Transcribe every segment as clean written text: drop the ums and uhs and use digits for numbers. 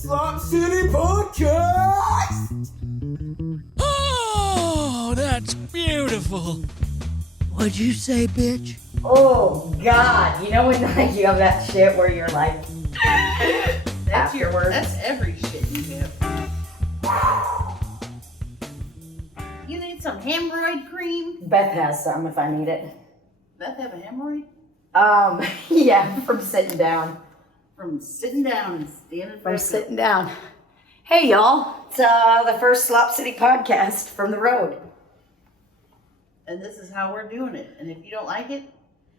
Slop City Podcast! Oh, that's beautiful. What'd you say, bitch? Oh, God. You know when like you have that shit where you're like, afterwards? That's every shit you have. You need some hemorrhoid cream? Beth has some if I need it. Beth have a hemorrhoid? Yeah, from sitting down. From sitting down and standing From back sitting down. Hey, y'all. It's the first Slop City podcast from the road. And this is how we're doing it. And if you don't like it,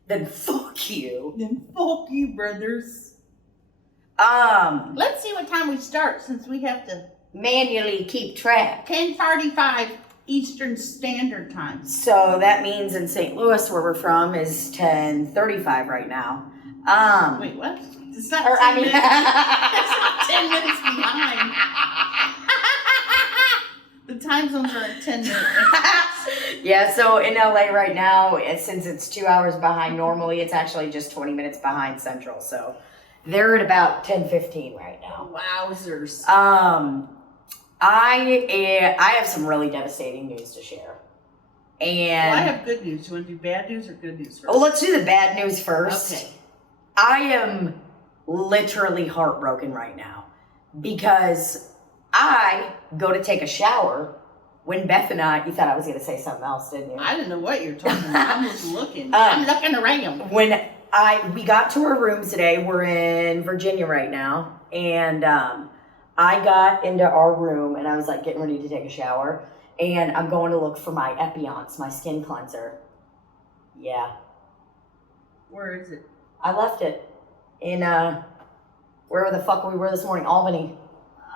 Then fuck you. then fuck you, brothers. Let's see what time we start since we have to. Manually keep track. 10:45 Eastern Standard Time. So that means in St. Louis, where we're from, is 10:35 right now. Wait, what? It's not Or, 10 I mean- minutes. It's not 10 minutes behind. The time zones are at 10 minutes. Yeah, so in LA right now, since it's 2 hours behind normally, it's actually just 20 minutes behind Central. So they're at about 10:15 right now. Wowzers. I have some really devastating news to share. And Well, I have good news. You want to do bad news or good news first? oh, let's do the bad news first. Okay. I am literally heartbroken right now because I go to take a shower when Beth and you thought I was going to say something else, didn't you? I didn't know what you're talking about. I'm just looking. I'm looking around. When we got to our rooms today, we're in Virginia right now, and I got into our room and I was like getting ready to take a shower, and I'm going to look for my Epiance, my skin cleanser. Yeah, Where is it? I left it in wherever the fuck we were this morning, Albany.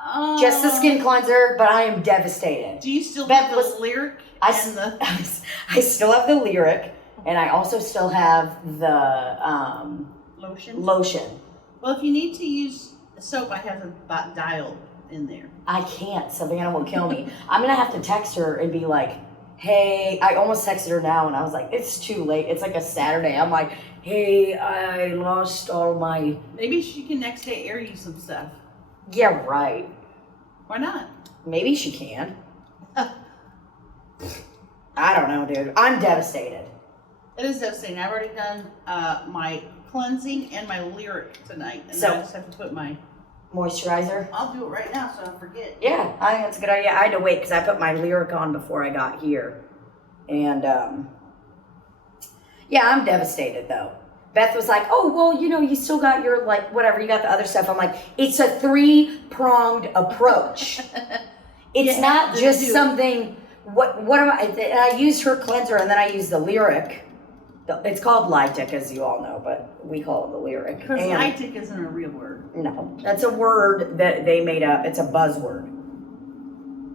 Oh. Just the skin cleanser, but I am devastated. Do you still Beth have was- the lyric? I and the... I still have the lyric, and I also still have the lotion? lotion. Well, if you need to use soap, I have the dial in there. I can't. Savannah will kill me. I'm gonna have to text her and be like, "Hey," I almost texted her now, and I was like, "It's too late. It's like a Saturday." I'm like, "Hey, I lost all my." Maybe she can next day air you some stuff. Yeah, right. Why not? Maybe she can. I don't know, dude. I'm devastated. It is devastating. I've already done my cleansing and my lyric tonight. And So- I just have to put my... Moisturizer. I'll do it right now so I don't forget. Yeah, I think that's a good idea. I had to wait because I put my lyric on before I got here, and yeah, I'm devastated though. Beth was like, "Oh, well, you know, you still got your, like, whatever, you got the other stuff." I'm like, it's a 3-pronged approach. It's Yeah, not they just do. something, what am I, and I used her cleanser and then I used the lyric. It's called Lytic, as you all know, but we call it the lyric. Because And- lytic isn't a real word. No, that's a word that they made up. It's a buzzword.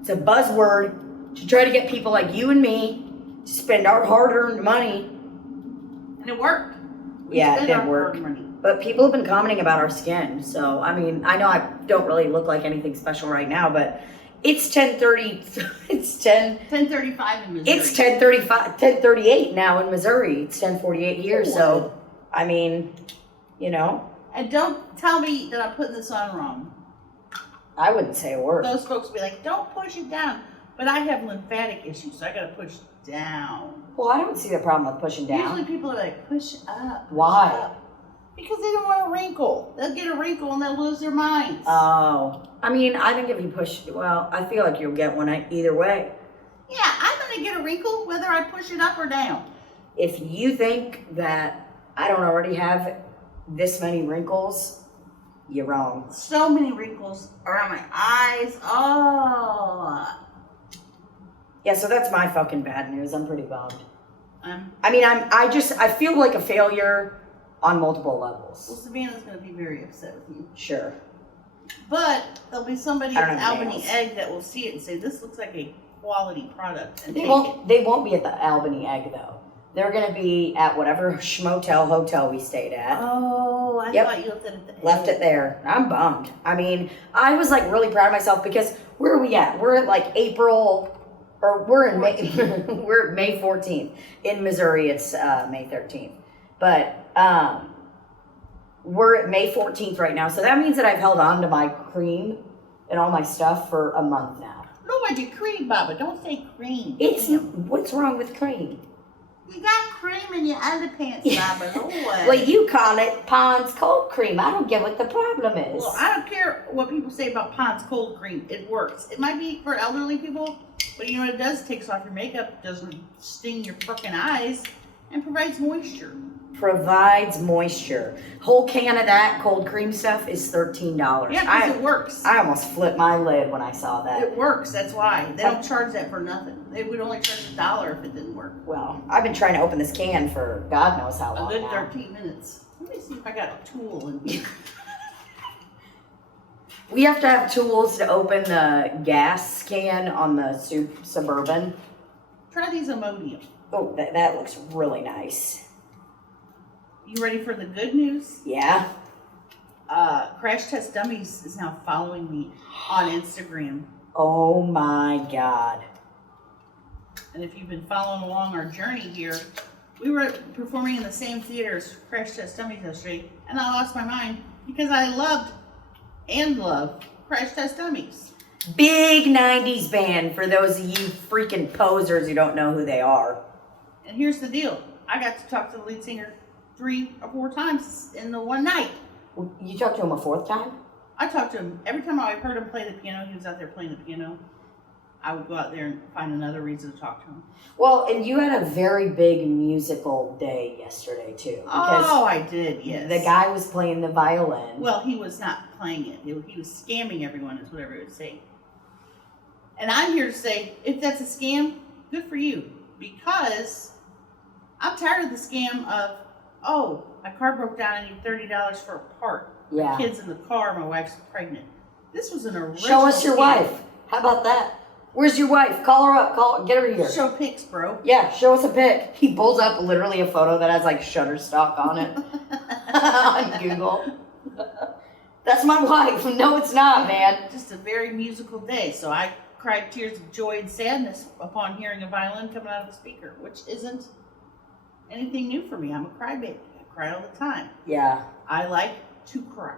It's a buzzword to try to get people like you and me to spend our hard-earned money. And it worked. We Yeah, it spent did our work. hard money. But people have been commenting about our skin. So, I mean, I know I don't really look like anything special right now, but it's 10:30. It's 10:35 in Missouri. It's 10:35, 10:38 now in Missouri. It's 10:48 here. So, I mean, you know, And don't tell me that I'm putting this on wrong. I wouldn't say a word. Those folks be like, don't push it down. But I have lymphatic issues, so I gotta push down. Well, I don't see the problem with pushing down. Usually people are like, push up. Push Why? up. Because they don't want a wrinkle. They'll get a wrinkle and they'll lose their minds. Oh, I mean, I think if you push, well, I feel like you'll get one either way. Yeah, I'm gonna get a wrinkle whether I push it up or down. If you think that I don't already have this many wrinkles, you're wrong. So many wrinkles around my eyes. Oh. Yeah, so that's my fucking bad news. I'm pretty bummed. I'm, I mean, I feel like a failure on multiple well, levels. Savannah's gonna be very upset with you. Sure. But there'll be somebody I at don't have Albany nails. Egg that will see it and say, this looks like a quality product. And They take won't be at the Albany Egg, though. They're going to be at whatever schmotel hotel we stayed it. at. Oh, I Yep. thought you left it at the Left Egg. it there. I'm bummed. I mean, I was like really proud of myself because where are we at? We're at like April, or we're in May. We're May 14th. In Missouri, it's May 13th. But we're at May 14th right now, so that means that I've held on to my cream and all my stuff for a month now. No, I did cream, Baba. Don't say cream. What's wrong with cream? You got cream in your underpants, Baba. No way. Well, you call it Pond's cold cream. I don't get what the problem is. Well, I don't care what people say about Pond's cold cream. It works. It might be for elderly people, but you know what it does? It takes off your makeup, doesn't sting your fucking eyes, and provides moisture. Provides moisture. Whole can of that cold cream stuff is $13. Yeah, because it works. I almost flipped my lid when I saw that. It works. That's why. They don't charge that for nothing. They would only charge $1 if it didn't work. Well, I've been trying to open this can for God knows how long A good now. 13 minutes. Let me see if I got a tool in here. We have to have tools to open the gas can on the Suburban. Try these Imodium. Oh, that looks really nice. You ready for the good news? Yeah. Crash Test Dummies is now following me on Instagram. Oh my God. And if you've been following along our journey here, we were performing in the same theater as Crash Test Dummies yesterday, and I lost my mind because I loved and love Crash Test Dummies. Big 90s band for those of you freaking posers who don't know who they are. And here's the deal. I got to talk to the lead singer 3 or 4 times in the one night. You talked to him a 4th time? I talked to him. Every time I heard him play the piano, he was out there playing the piano. I would go out there and find another reason to talk to him. Well, and you had a very big musical day yesterday, too. Oh, I did, yes. The guy was playing the violin. Well, he was not playing it. He was scamming everyone, is what everybody would say. And I'm here to say, if that's a scam, good for you. Because I'm tired of the scam of, oh, my car broke down, I need $30 for a part. Yeah. My kid's in the car, my wife's pregnant. This was an original Show us your scam. wife. How about that? Where's your wife? Call her up. Get her here. Show pics, bro. Yeah, show us a pic. He pulls up literally a photo that has like Shutterstock on it on Google. That's my wife. No, it's not, man. Just a very musical day. So I cried tears of joy and sadness upon hearing a violin coming out of the speaker, which isn't anything new for me. I'm a crybaby. I cry all the time. Yeah. I like to cry.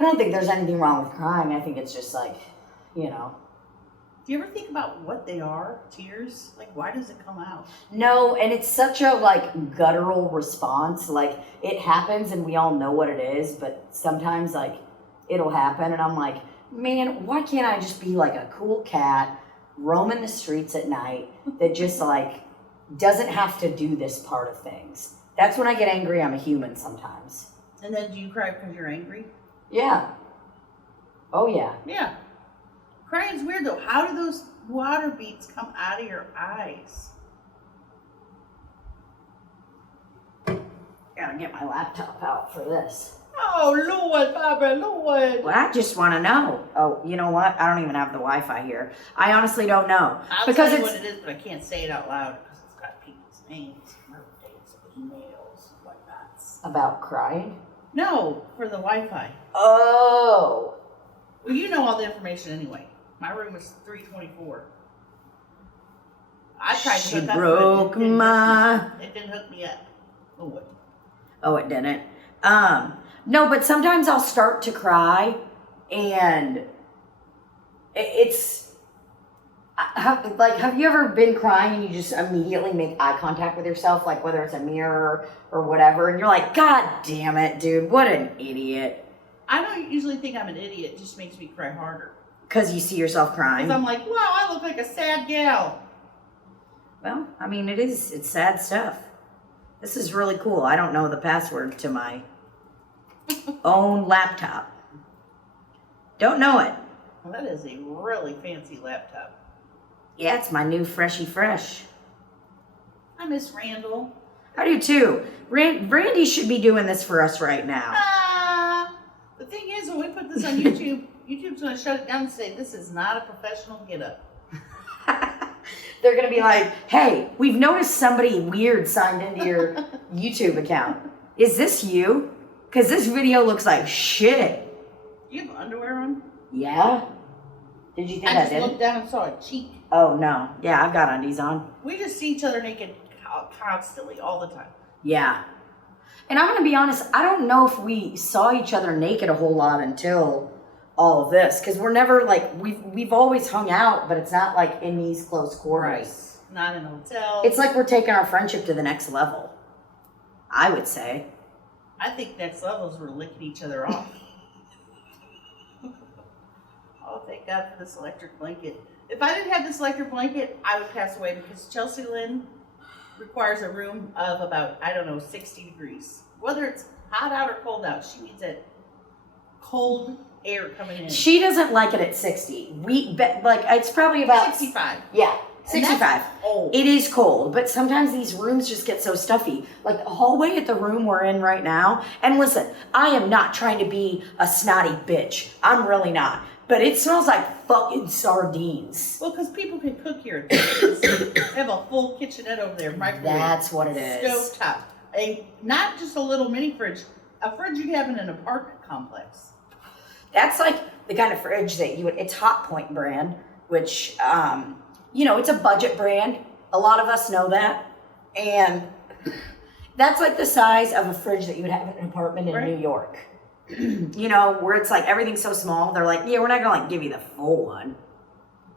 I don't think there's anything wrong with crying. I think it's just like, you know. Do you ever think about what they are? Tears? Like, why does it come out? No, and it's such a like guttural response. Like it happens and we all know what it is, but sometimes like it'll happen and I'm like, man, why can't I just be like a cool cat roaming the streets at night that just like doesn't have to do this part of things? That's when I get angry. I'm a human sometimes. And then do you cry because you're angry? Yeah. Oh yeah. Yeah. Crying's weird though. How do those water beads come out of your eyes? Gotta get my laptop out for this. Oh, Lord, Barbara, Lord. Well, I just want to know. Oh, you know what? I don't even have the Wi-Fi here. I honestly don't know. I'll because tell you it's what it is, but I can't say it out loud because it's got people's names, birthdays, emails, whatnot. about crying. No, for the Wi-Fi. Oh. Well, you know all the information anyway. My room was 324. I tried to She hook up, broke but it didn't my... hook me. It didn't hook me up. Oh, what? Oh, it didn't. No, but sometimes I'll start to cry, and it's have you ever been crying and you just immediately make eye contact with yourself, like whether it's a mirror or whatever, and you're like, God damn it, dude, what an idiot. I don't usually think I'm an idiot. It just makes me cry harder. Because you see yourself crying. Because I'm like, wow, I look like a sad gal. Well, I mean, it's sad stuff. This is really cool. I don't know the password to my own laptop. Don't know it. Well, that is a really fancy laptop. Yeah, it's my new Freshy Fresh. I miss Randall. I do too. Randy should be doing this for us right now. The thing is, when we put this on YouTube, YouTube's going to shut it down and say, this is not a professional get-up. They're going to be like, hey, we've noticed somebody weird signed into your YouTube account. Is this you? Because this video looks like shit. Do you have underwear on? Yeah? Did you think I I just did? looked down and saw a cheek. Oh, no. Yeah, I've got undies on. We just see each other naked constantly, all the time. Yeah. And I'm going to be honest, I don't know if we saw each other naked a whole lot until all of this. Because we're never like, we've always hung out, but it's not like in these close quarters. Right. Not in a hotel. It's like we're taking our friendship to the next level, I would say. I think next level is we're licking each other off. Oh, thank God for this electric blanket. If I didn't have this electric blanket, I would pass away because Chelsea Lynn requires a room of about, 60 degrees. Whether it's hot out or cold out, she needs that cold air coming in. She doesn't like it at 60. It's probably about 65. Yeah, 65. Old. It is cold, but sometimes these rooms just get so stuffy. Like the hallway at the room we're in right now. And listen, I am not trying to be a snotty bitch. I'm really not. But it smells like fucking sardines. Well, because people can cook here. They have a full kitchenette over there, microwave. That's what it is. Stovetop. Not just a little mini fridge. A fridge you'd have in an apartment complex. That's like the kind of fridge that it's Hot Point brand, which, it's a budget brand. A lot of us know that. And that's like the size of a fridge that you would have in an apartment in New York. Where it's like everything's so small. They're like, yeah, we're not going to give you the full one.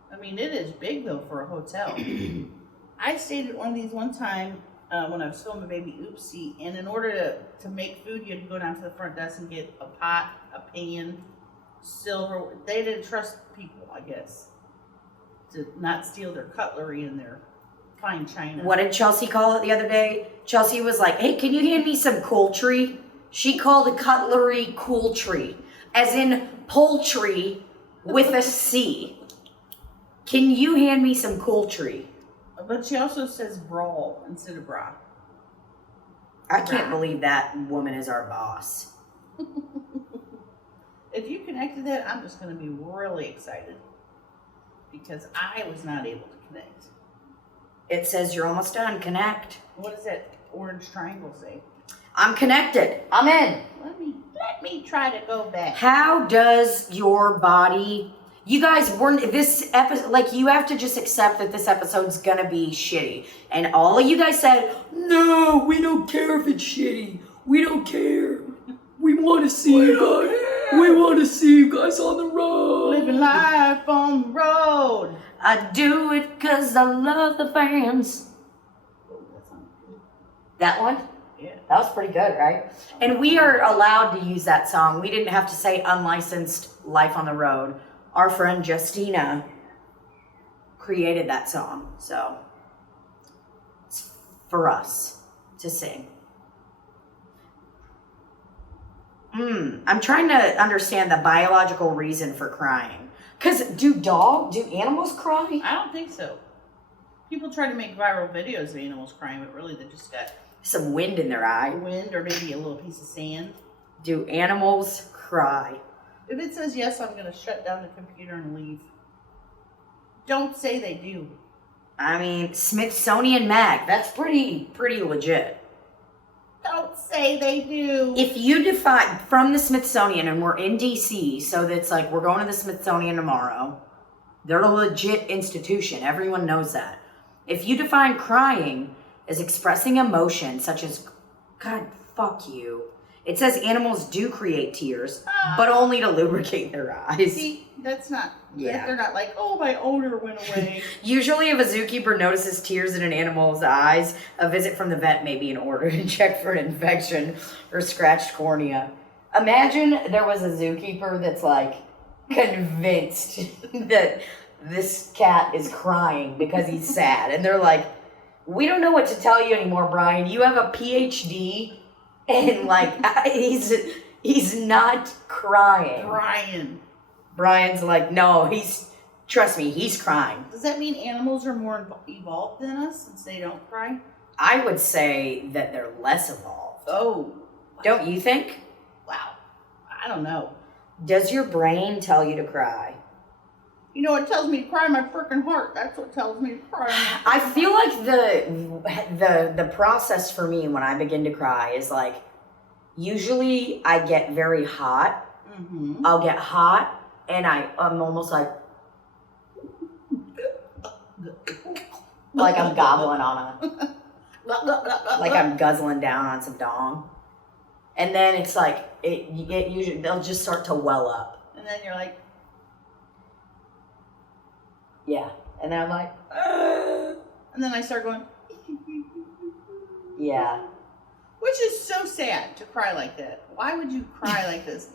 I mean, it is big, though, for a hotel. I stayed at one of these one time when I was filming Baby Oopsie, and in order to make food, you had to go down to the front desk and get a pot, a pan, silver. They didn't trust people, I guess, to not steal their cutlery and their fine china. What did Chelsea call it the other day? Chelsea was like, hey, can you hand me some poultry? She called the cutlery cooltree, as in poultry with a C. Can you hand me some cooltree? But she also says brawl instead of bra. I can't believe that woman is our boss. If you connected that, I'm just going to be really excited because I was not able to connect. It says you're almost done. Connect. What does that orange triangle say? I'm connected. I'm in. Let me try to go back. How does your body... You guys weren't... This episode... Like, you have to just accept that this episode's gonna be shitty. And all of you guys said, no, we don't care if it's shitty. We don't care. We want to see you guys. We want to see you guys on the road. Living life on the road. I do it because I love the fans. Oh, that sounds good. That one? Yeah. That was pretty good, right? And we are allowed to use that song. We didn't have to say unlicensed Life on the Road. Our friend Justina created that song. So it's for us to sing. I'm trying to understand the biological reason for crying. Because do animals cry? I don't think so. People try to make viral videos of animals crying, but really they just got Some wind in their eye. wind or maybe a little piece of sand. Do animals cry? If it says yes, I'm going to shut down the computer and leave. Don't say they do. I mean, Smithsonian Mag. That's pretty legit. Don't say they do. If you define from the Smithsonian, and we're in DC, so that's like we're going to the Smithsonian tomorrow. They're a legit institution. Everyone knows that. If you define crying as expressing emotion such as, God, fuck you. It says animals do create tears, but only to lubricate their eyes. See, that's not. Yeah. They're not like, oh, my odor went away. Usually if a zookeeper notices tears in an animal's eyes, a visit from the vet may be in order to check for an infection or scratched cornea. Imagine there was a zookeeper that's like convinced that this cat is crying because he's sad. And they're like, we don't know what to tell you anymore, Brian. You have a PhD and like he's not crying. Brian's like, no, trust me, he's crying. Does that mean animals are more evolved than us since they don't cry? I would say that they're less evolved. Oh. Don't you think? Wow. I don't know. Does your brain tell you to cry? You know, it tells me to cry my freaking heart. That's what tells me to cry. I feel like the process for me when I begin to cry is like, usually I get very hot. Mm-hmm. I'll get hot and I'm almost like I'm gobbling on like I'm guzzling down on some dong. And then it's like, usually, they'll just start to well up. And then you're like, Yeah. And then I'm like, and then I start going, yeah. which is so sad to cry like that. Why would you cry like this?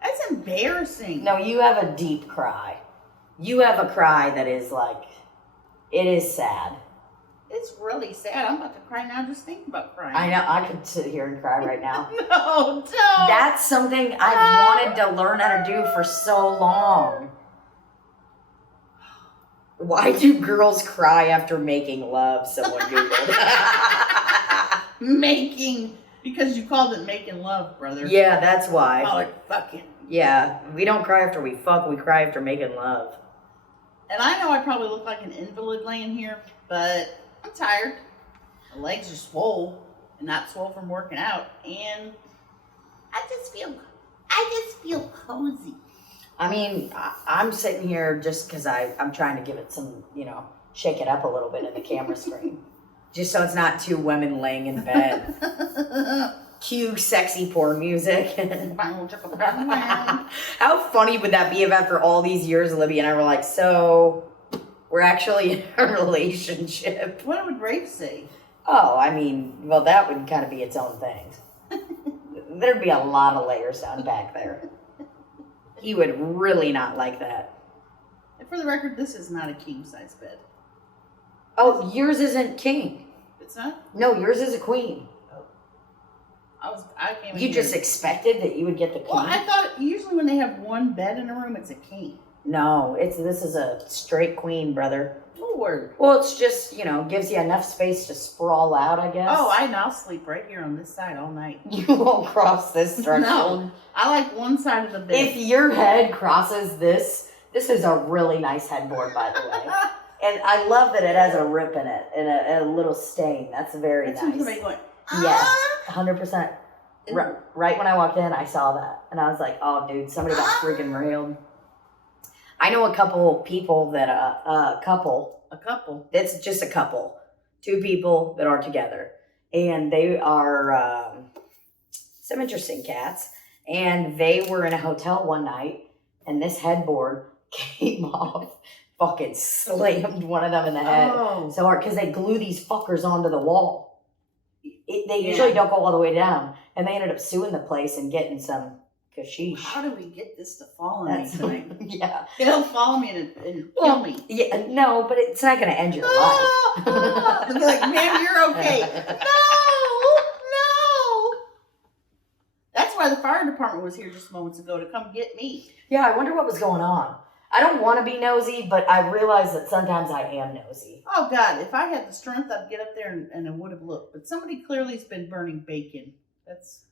That's embarrassing. No, you have a deep cry. You have a cry that is like, it is sad. It's really sad. I'm about to cry now just thinking about crying. I know, I could sit here and cry right now. No, don't. That's something I've wanted to learn how to do for so long. Why do girls cry after making love? Someone Googled. Because you called it making love, brother. Yeah, that's I why. call it fucking. Yeah, we don't cry after we fuck, we cry after making love. And I know I probably look like an invalid laying here, but I'm tired. My legs are swole and not swole from working out, and I just feel cozy. I mean, I'm sitting here just because I'm trying to give it some, shake it up a little bit in the camera screen. Just so it's not two women laying in bed. Cue sexy porn music. How funny would that be if after all these years, Libby and I were like, so we're actually in a relationship? What would Rafe say? Oh, I mean, well, that would kind of be its own thing. There'd be a lot of layers down back there. He would really not like that. And for the record, this is not a king-size bed. Oh, yours isn't king. It's not? No, yours is a queen. I came in You here. just expected that you would get the king? Well, I thought usually when they have one bed in a room, it's a king. No, this is a straight queen, brother. Lord. Well, it's just, gives you enough space to sprawl out, I guess. Oh, I'll sleep right here on this side all night. You won't cross this threshold. No, I like one side of the bed. If your head crosses this is a really nice headboard, by the way. And I love that it has a rip in it and a little stain. That's very That's nice. somebody going, Yeah, 100%. Right when I walked in, I saw that. And I was like, oh, dude, somebody got freaking railed. I know a couple people that, a couple. It's just a couple. Two people that are together. And they are some interesting cats. And they were in a hotel one night. And this headboard came off. Fucking slammed one of them in the head. Oh. So hard. Because they glue these fuckers onto the wall. They usually don't go all the way down. And they ended up suing the place and getting some kashish. How do we get this to fall on me tonight? Yeah. It'll fall on me and kill me. Yeah, no, but it's not going to end your life. They'll be like, ma'am, you're okay. No. That's why the fire department was here just moments ago to come get me. Yeah, I wonder what was going on. I don't want to be nosy, but I realize that sometimes I am nosy. Oh, God, if I had the strength, I'd get up there and I would have looked. But somebody clearly has been burning bacon. That's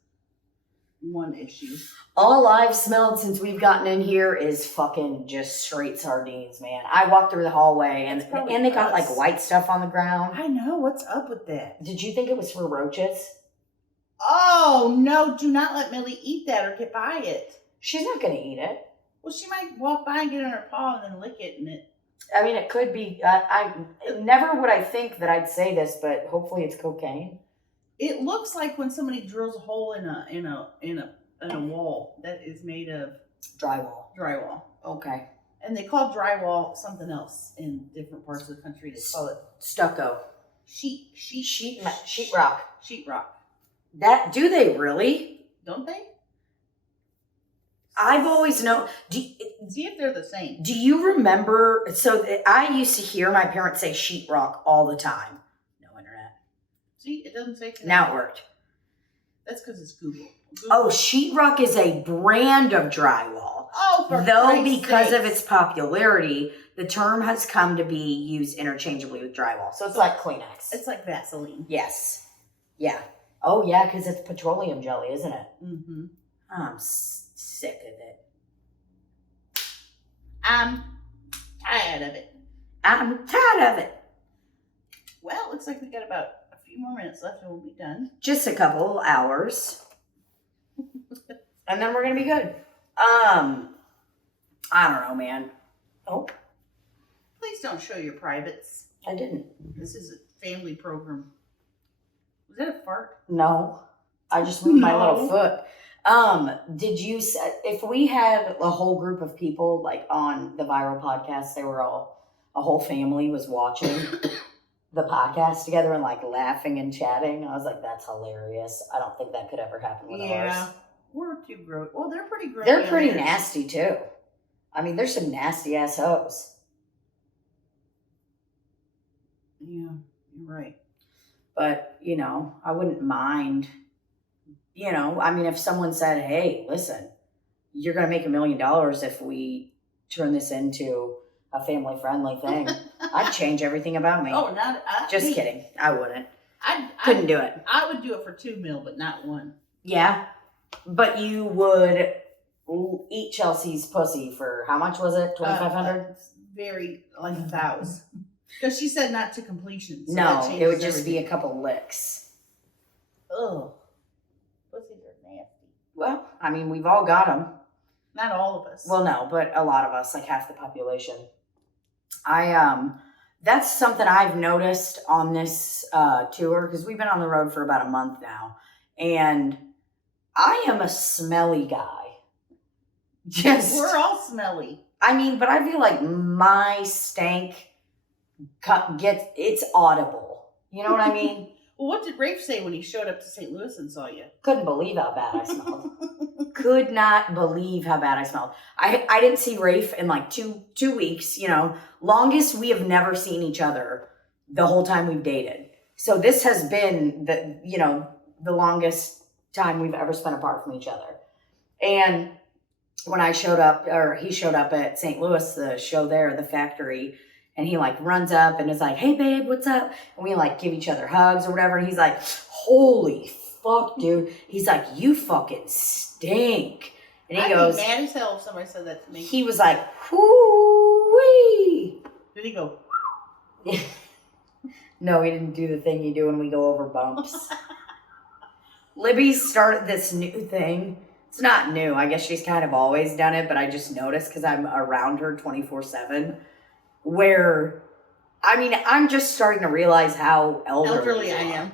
one issue. All I've smelled since we've gotten in here is fucking just straight sardines, man. I walked through the hallway and they got like white stuff on the ground. I know. What's up with that? Did you think it was for roaches? Oh, no. Do not let Millie eat that or get by it. She's not going to eat it. Well, she might walk by and get it in her paw and then lick it and it. I mean, it could be. I never would I think that I'd say this, but hopefully it's cocaine. It looks like when somebody drills a hole in a wall that is made of Drywall. Okay. And they call drywall something else in different parts of the country. They call it stucco. Sheetrock. Sheetrock. That do they really? Don't they? I've always known. See if they're the same. Do you remember? So I used to hear my parents say sheetrock all the time. No internet. See, it doesn't say. Now it worked. That's because it's Google. Oh, sheetrock is a brand of drywall. Oh, though because of its popularity, the term has come to be used interchangeably with drywall. So it's like Kleenex. It's like Vaseline. Yes. Yeah. Oh, yeah, because it's petroleum jelly, isn't it? Mm-hmm. I'm sick of it. I'm tired of it. I'm tired of it. Well, looks like we got about a few more minutes left and we'll be done. Just a couple hours. And then we're going to be good. I don't know, man. Oh. Please don't show your privates. I didn't. This is a family program. Was that a fart? No, I just moved my No. little foot. Did you, if we had a whole group of people like on the viral podcast, they were all, a whole family was watching the podcast together and like laughing and chatting. I was like, that's hilarious. I don't think that could ever happen with ours. We're too gross. Well, they're pretty gross. They're pretty nasty too. I mean, there's some nasty ass hoes. Yeah, you're right. But, you know, I wouldn't mind, you know, I mean, if someone said, hey, listen, you're going to make $1 million if we turn this into a family friendly thing, I'd change everything about me. Oh, Just kidding. I wouldn't. I Couldn't do it. I would do it for $2 million, but not $1. Yeah. But you would eat Chelsea's pussy for how much was it? $2,500? Very like 1,000. Because she said not to completion. So No, it would just be a couple licks. Ugh. Pussies are nasty. Well, I mean, we've all got them. Not all of us. Well, no, but a lot of us, like half the population. That's something I've noticed on this tour, because we've been on the road for about a month now, and I am a smelly guy. We're all smelly. I mean, but I feel like my stank it's audible. You know what I mean? Well, what did Rafe say when he showed up to St. Louis and saw you? Couldn't believe how bad I smelled. Could not believe how bad I smelled. I didn't see Rafe in like two weeks, you know. Longest we have never seen each other the whole time we've dated. So this has been the longest time we've ever spent apart from each other. And when I showed up, or he showed up at St. Louis, the show there, the factory, and he like runs up and is like, hey babe, what's up? And we like give each other hugs or whatever. And he's like, holy fuck, dude. He's like, you fucking stink. And he goes, I'd be mad as hell if somebody said that to me. He was like, whoo-wee. Did he go? No, he didn't do the thing you do when we go over bumps. Libby started this new thing. It's not new. I guess she's kind of always done it, but I just noticed because I'm around her 24/7. Where, I mean, I'm just starting to realize how elderly I am.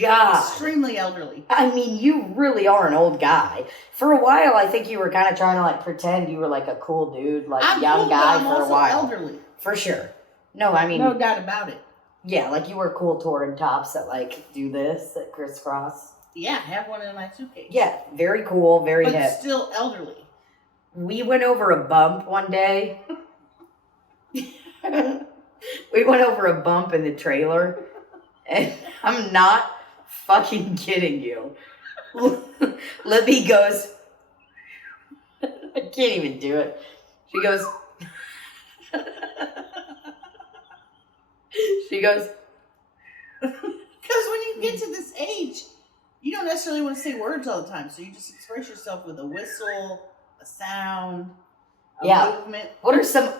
God. Extremely elderly. I mean, you really are an old guy. For a while, I think you were kind of trying to like pretend you were like a cool dude, like young cool, guy but I'm for a also while. Elderly. For sure. No, I mean, no doubt about it. Yeah, like you wear cool touring tops that like do this, that crisscross. Yeah, I have one in my suitcase. Yeah, very cool, very but hip. Still elderly. We went over a bump one day. We went over a bump in the trailer, and I'm not fucking kidding you. Libby goes, I can't even do it. She goes, because when you get to this age, you don't necessarily want to say words all the time, so you just express yourself with a whistle, a sound, a movement. What are some...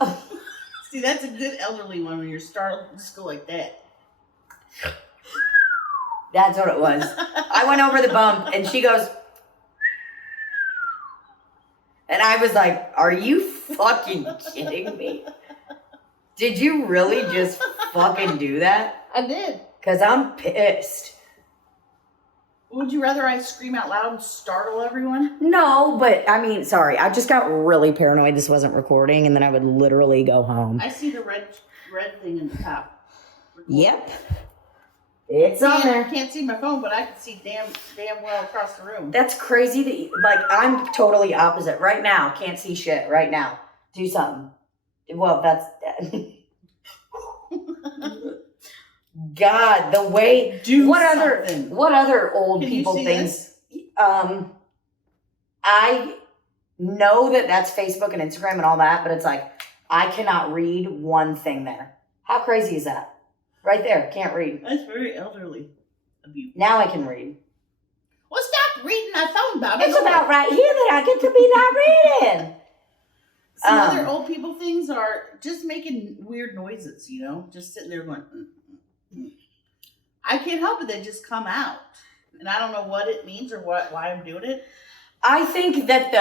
See, that's a good elderly one when you're startled. Just go like that. That's what it was. I went over the bump, and she goes... And I was like, are you fucking kidding me? Did you really just fucking do that? I did. Because I'm pissed. Would you rather I scream out loud and startle everyone? No, but I mean, sorry. I just got really paranoid this wasn't recording, and then I would literally go home. I see the red thing in the top. Yep. It's on there. I can't see my phone, but I can see damn well across the room. That's crazy that like, I'm totally opposite. Right now, can't see shit. Right now. Do something. Well, that's... God, the way... What other old people things... I know that that's Facebook and Instagram and all that, but it's like, I cannot read one thing there. How crazy is that? Right there, can't read. That's very elderly of you. Now I can read. Well, stop reading my phone, Bobby. It's about right here that I get to be not reading. Some other old people things are just making weird noises, you know? Just sitting there going... I can't help it. They just come out. And I don't know what it means or why I'm doing it. I think that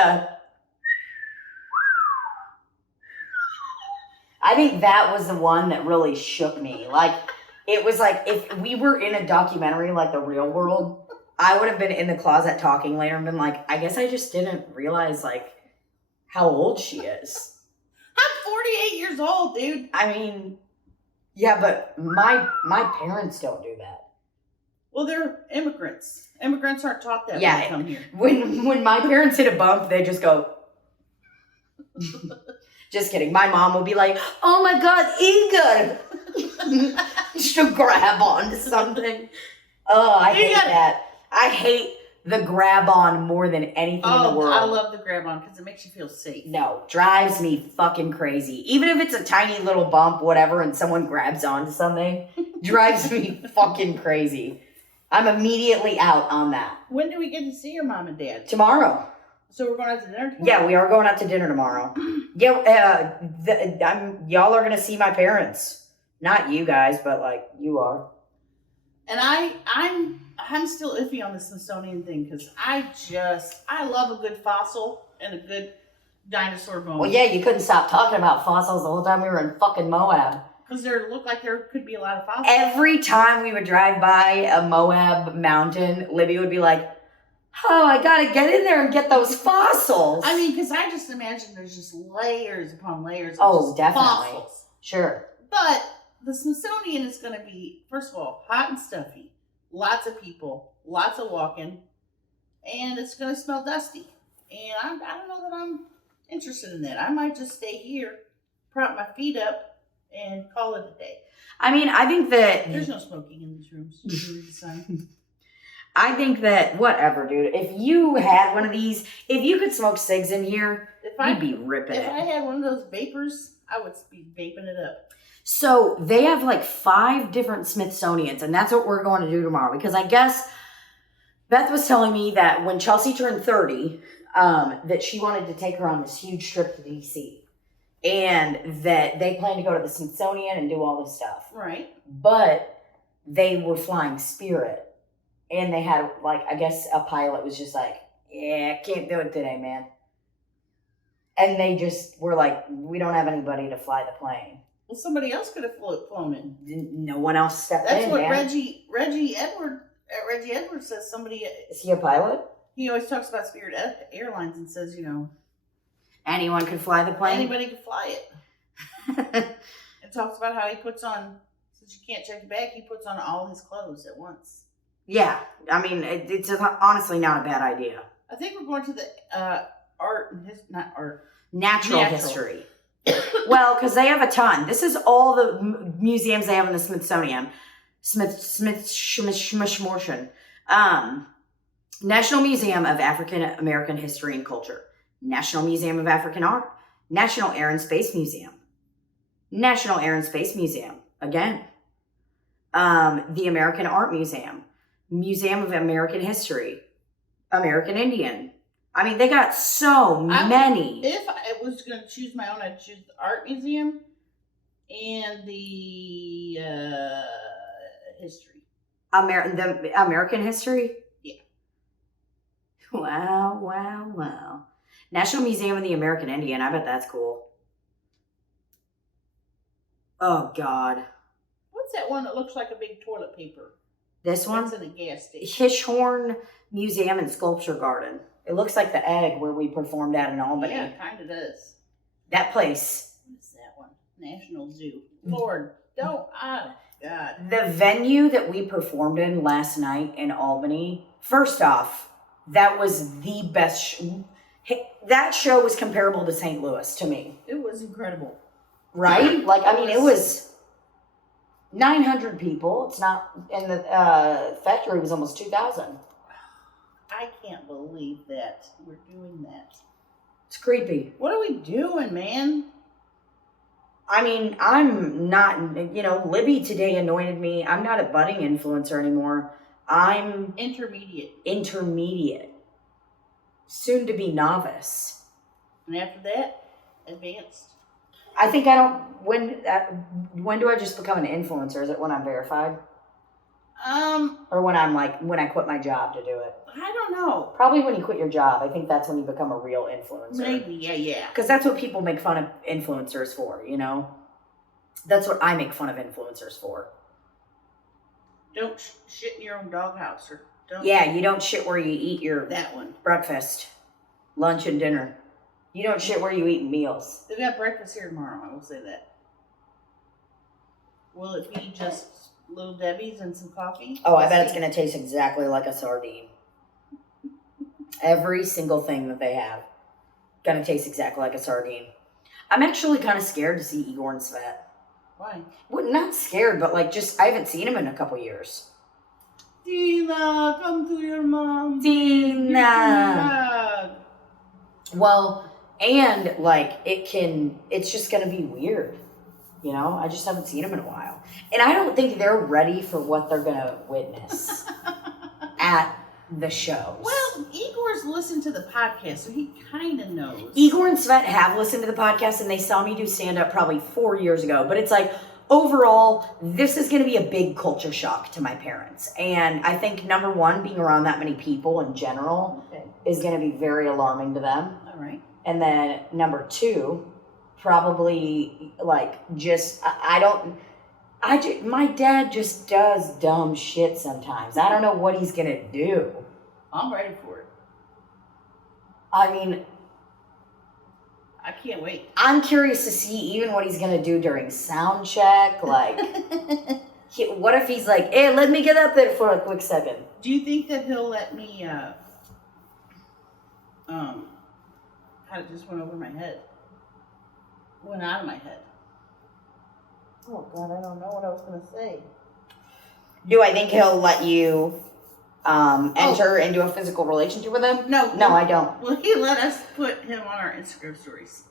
that was the one that really shook me. Like, It was like if we were in a documentary like The Real World, I would have been in the closet talking later and been like, I guess I just didn't realize like how old she is. I'm 48 years old, dude. I mean, yeah, but my parents don't do that. Well, they're immigrants. Immigrants aren't taught that when Yeah, they come here. when my parents hit a bump, they just go. Just kidding. My mom will be like, "Oh my God, Igor!" She'll grab onto something. Oh, I hate that. I hate the grab on more than anything in the world. I love the grab on because it makes you feel safe. No, drives me fucking crazy. Even if it's a tiny little bump, whatever, and someone grabs onto something, drives me fucking crazy. I'm immediately out on that. When do we get to see your mom and dad? Tomorrow. So we're going out to dinner tomorrow? Yeah, we are going out to dinner tomorrow. Yeah, y'all are gonna see my parents. Not you guys, but like you are. And I'm still iffy on the Smithsonian thing because I love a good fossil and a good dinosaur bone. Well, yeah, you couldn't stop talking about fossils the whole time we were in fucking Moab. Because there looked like there could be a lot of fossils. Every time we would drive by a Moab mountain, Libby would be like, "Oh, I gotta get in there and get those fossils." I mean, because I just imagine there's just layers upon layers of just definitely. fossils. Sure. But the Smithsonian is going to be, first of all, hot and stuffy. Lots of people, lots of walking, and it's going to smell dusty. And I don't know that I'm interested in that. I might just stay here, prop my feet up, and call it a day. I mean, I think that There's no smoking in these rooms. You can read the sign. I think that whatever, dude. If you had one of these, if you could smoke cigs in here, you'd be ripping If it. I had one of those vapors, I would be vaping it up. So they have like 5 different Smithsonians, and that's what we're going to do tomorrow. Because I guess Beth was telling me that when Chelsea turned 30, that she wanted to take her on this huge trip to DC. And that they plan to go to the Smithsonian and do all this stuff. Right. But they were flying Spirit. And they had, like, I guess a pilot was just like, "Yeah, can't do it today, man." And they just were like, "We don't have anybody to fly the plane." Well, somebody else could have flown in. No one else stepped in, That's what man. Reggie Edwards says. Somebody. Is he a pilot? He always talks about Spirit Airlines and says, Anyone could fly the plane? anybody could fly it. And talks about how he puts on, since you can't check your bag, he puts on all his clothes at once. Yeah. I mean, it's honestly not a bad idea. I think we're going to the Natural history. Well, because they have a ton. This is all the museums they have in the Smithsonian. Smithsonian. National Museum of African American History and Culture. National Museum of African Art. National Air and Space Museum. National Air and Space Museum. Again. The American Art Museum. Museum of American History. American Indian. I mean, they got so many. If I was going to choose my own, I'd choose the Art Museum and the history. The American history? Yeah. Wow. National Museum of the American Indian. I bet that's cool. Oh, God. What's that one that looks like a big toilet paper? This one? It's in a gas station. Hirshhorn Museum and Sculpture Garden. It looks like the egg where we performed at in Albany. Yeah, it kind of does. That place. What's that one? National Zoo. Lord, God. The venue that we performed in last night in Albany, first off, that was the best. That show was comparable to St. Louis to me. It was incredible. Right? Like, I mean, it was 900 people. It's not, and the factory was almost 2,000. I can't believe that we're doing that. It's creepy. What are we doing, man? I mean, I'm not, Libby today anointed me. I'm not a budding influencer anymore. I'm intermediate. Soon to be novice. And after that, advanced. I think I don't, when do I just become an influencer? Is it when I'm verified? Or when I quit my job to do it? I don't know. Probably when you quit your job. I think that's when you become a real influencer. Maybe, yeah. Because that's what people make fun of influencers for, That's what I make fun of influencers for. Don't shit in your own doghouse, or don't. Yeah, you don't shit where you eat your That one. breakfast, lunch, and dinner. You don't shit where you eat meals. They've got breakfast here tomorrow, I will say that. Will it be just Little Debbie's and some coffee? Oh, I bet it's going to taste exactly like a sardine. Every single thing that they have going to taste exactly like a sardine. I'm actually kind of scared to see Igor and Svet. Why? Well, not scared, but like I haven't seen him in a couple years. Tina, come to your mom. Tina. Well, and like it's just going to be weird. You know, I just haven't seen him in a while. And I don't think they're ready for what they're going to witness at the shows. Well, Igor's listened to the podcast, so he kind of knows. Igor and Svet have listened to the podcast, and they saw me do stand-up probably 4 years ago. But it's like, overall, this is going to be a big culture shock to my parents. And I think, number one, being around that many people in general is going to be very alarming to them. All right. And then, number two, probably, like, my dad just does dumb shit sometimes. I don't know what he's going to do. I'm ready for it. I mean, I can't wait. I'm curious to see even what he's going to do during sound check. Like, what if he's like, hey, let me get up there for a quick second. Do you think that he'll let me, God, it just went over my head. Went out of my head. Oh, God, I don't know what I was going to say. Do I think he'll let you enter into a physical relationship with him? No. No, I don't. Well, he let us put him on our Instagram stories.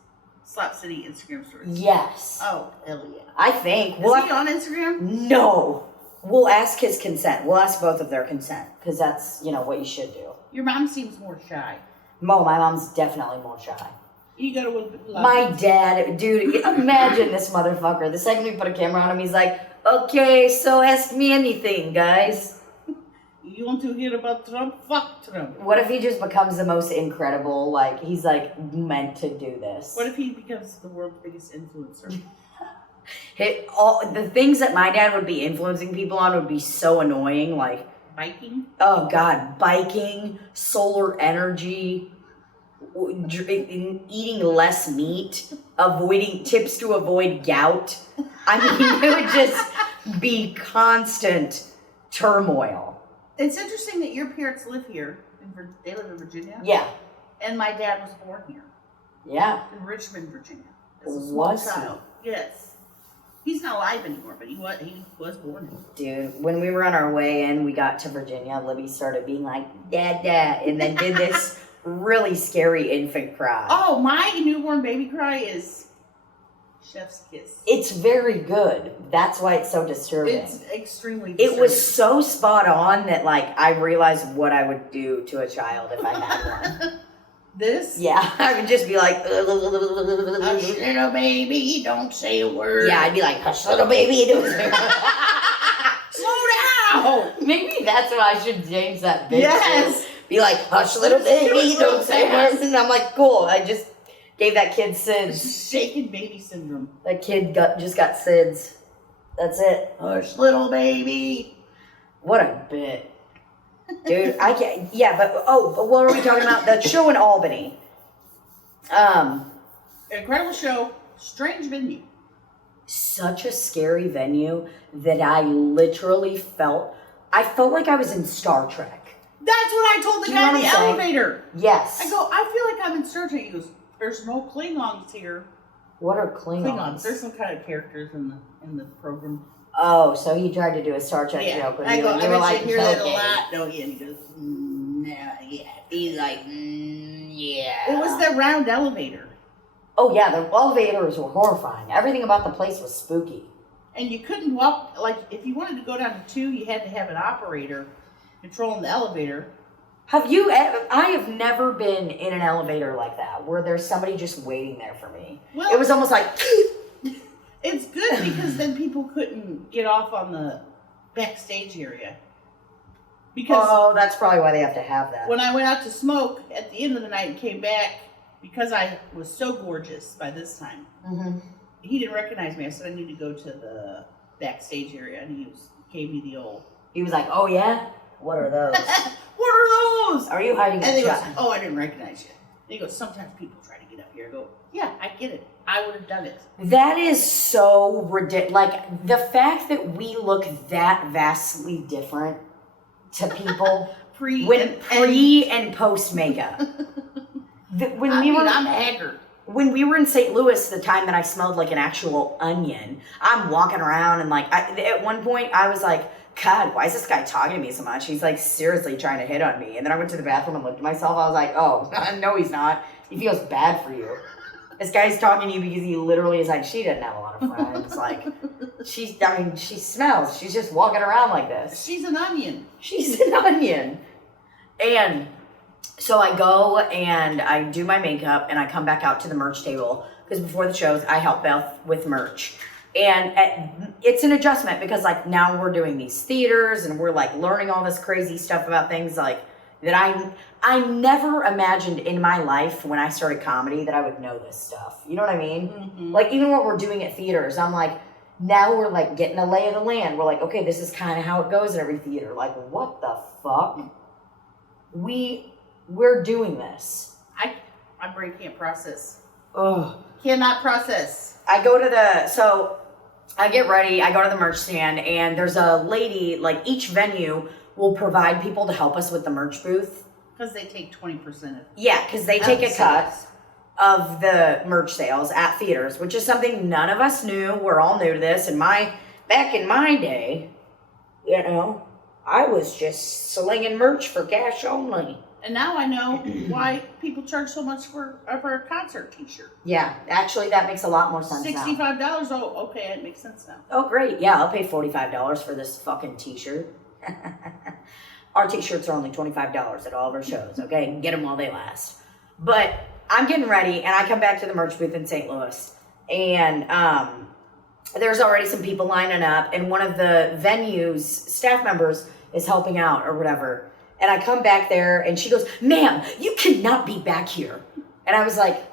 Slop City Instagram stories. Yes. Oh, hell yeah. I think. Is he on Instagram? No. We'll ask his consent. We'll ask both of their consent. Because that's, what you should do. Your mom seems more shy. My mom's definitely more shy. You gotta love My dad, dude, imagine this motherfucker. The second we put a camera on him, he's like, okay, so ask me anything, guys. You want to hear about Trump? Fuck Trump. What if he just becomes the most incredible, like, he's like meant to do this? What if he becomes the world's biggest influencer? The things that my dad would be influencing people on would be so annoying, like Biking? Oh God, biking, solar energy, eating less meat, avoiding tips to avoid gout. I mean, it would just be constant turmoil. It's interesting that your parents live here. They live in Virginia? Yeah. And my dad was born here. Yeah. In Richmond, Virginia. As a small Was child. Yes. He's not alive anymore, but he was born here. Dude, when we were on our way in, we got to Virginia, Libbie started being like, Dad, Dad, and then did this really scary infant cry. Oh, my newborn baby cry is chef's kiss. It's very good. That's why it's so disturbing. It's extremely disturbing. It was so spot on that, like, I realized what I would do to a child if I had one. This? Yeah, I would just be like, Hush, little baby, don't say a word. Yeah, I'd be like, hush, little baby, don't say a word. Slow down! Maybe that's what I should change that bitch. Yes. Be like, hush, little baby, don't say a word. And I'm like, cool, I just gave that kid SIDS. Shaken baby syndrome. That kid just got SIDS. That's it. Hush, little baby. What a bit. Dude, I can't. Yeah, but what were we talking about? The show in Albany. Incredible show. Strange venue. Such a scary venue that I literally felt like I was in Star Trek. That's what I told the Do you guy know in the what I'm saying? elevator. Yes. I go, I feel like I'm in Star Trek. He goes, there's no Klingons here. What are Klingons? There's some kind of characters in the program. Oh, so he tried to do a Star Trek joke with you, and you were like, hear that a okay. lot. No, yeah, and he goes, no, yeah. He's like, yeah. It was the round elevator. Oh, yeah, the elevators were horrifying. Everything about the place was spooky. And you couldn't walk, like, if you wanted to go down to 2, you had to have an operator controlling the elevator. I have never been in an elevator like that, where there's somebody just waiting there for me. Well, it was almost like... It's good because then people couldn't get off on the backstage area. Because that's probably why they have to have that. when I went out to smoke at the end of the night and came back, because I was so gorgeous by this time, he didn't recognize me. I said I need to go to the backstage area, and he gave me the old He was like, oh yeah? What are those? What are those? Are you hiding And a he goes, child? oh, I didn't recognize you. And he goes, sometimes people try to get up here. I go, yeah, I get it. I would have done it. That is so ridiculous. Like, the fact that we look that vastly different to people Pre and post makeup. I'm haggard. When we were in St. Louis, the time that I smelled like an actual onion, I'm walking around and like, at one point I was like, God, why is this guy talking to me so much? He's like seriously trying to hit on me. And then I went to the bathroom and looked at myself. I was like, oh, no, he's not. He feels bad for you. This guy's talking to you because he literally is like, she doesn't have a lot of friends. Like, she smells. She's just walking around like this. She's an onion. She's an onion. And so I go and I do my makeup and I come back out to the merch table because before the shows, I help Beth with merch. And it's an adjustment because like now we're doing these theaters and we're like learning all this crazy stuff about things like that I never imagined in my life when I started comedy that I would know this stuff. You know what I mean? Mm-hmm. Like even what we're doing at theaters, I'm like, now we're like getting a lay of the land. We're like, okay, this is kind of how it goes in every theater. Like, what the fuck? We're doing this. My brain can't process. Ugh. Cannot process. I get ready, I go to the merch stand, and there's a lady, like each venue will provide people to help us with the merch booth. Because they take 20% of it. Yeah, because they take a cut of the merch sales at theaters, which is something none of us knew. We're all new to this. And back in my day, you know, I was just slinging merch for cash only. And now I know why people charge so much for a concert t-shirt. Yeah, actually that makes a lot more sense now. $65. Oh, okay, it makes sense now. Oh, great. Yeah, I'll pay $45 for this fucking t-shirt. Our t-shirts are only $25 at all of our shows, okay? Get them while they last. But I'm getting ready, and I come back to the merch booth in St. Louis, and there's already some people lining up, and one of the venue's staff members is helping out or whatever. And I come back there, and she goes, ma'am, you cannot be back here. And I was like,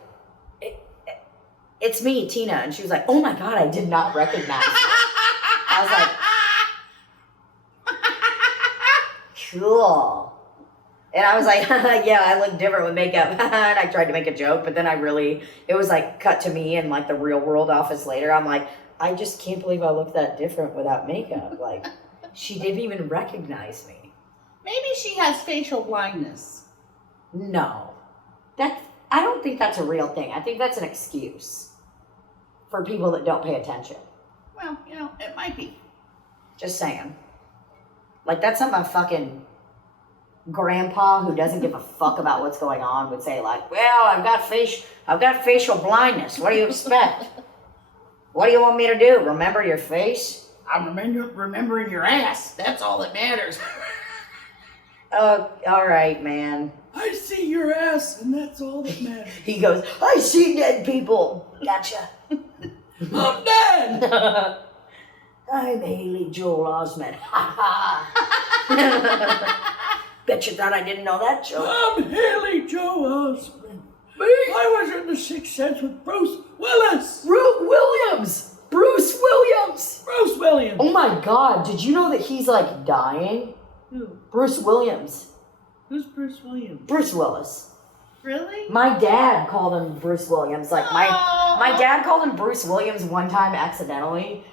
it's me, Tina. And she was like, oh my God, I did not recognize you. I was like, cool. And I was like, yeah, I look different with makeup. And I tried to make a joke, but then it was like cut to me in like the real world office later. I'm like, I just can't believe I look that different without makeup. Like, she didn't even recognize me. Maybe she has facial blindness. No. I don't think that's a real thing. I think that's an excuse for people that don't pay attention. Well, you know, it might be. Just saying. Like, that's something a fucking grandpa who doesn't give a fuck about what's going on would say, like, well, I've got facial blindness. What do you expect? What do you want me to do? Remember your face? I'm remembering your ass. That's all that matters. Oh, all right, man. I see your ass, and that's all that matters. He goes, I see dead people. Gotcha. I'm dead! I'm Haley Joel Osment. Ha ha. Bet you thought I didn't know that joke. I'm Haley Joel Osment. I was in The Sixth Sense with Bruce Willis. Bruce Williams. Bruce Williams. Oh my God, did you know that he's like dying? Who? Bruce Williams. Who's Bruce Williams? Bruce Willis. Really? My dad called him Bruce Williams. Like my dad called him Bruce Williams one time accidentally,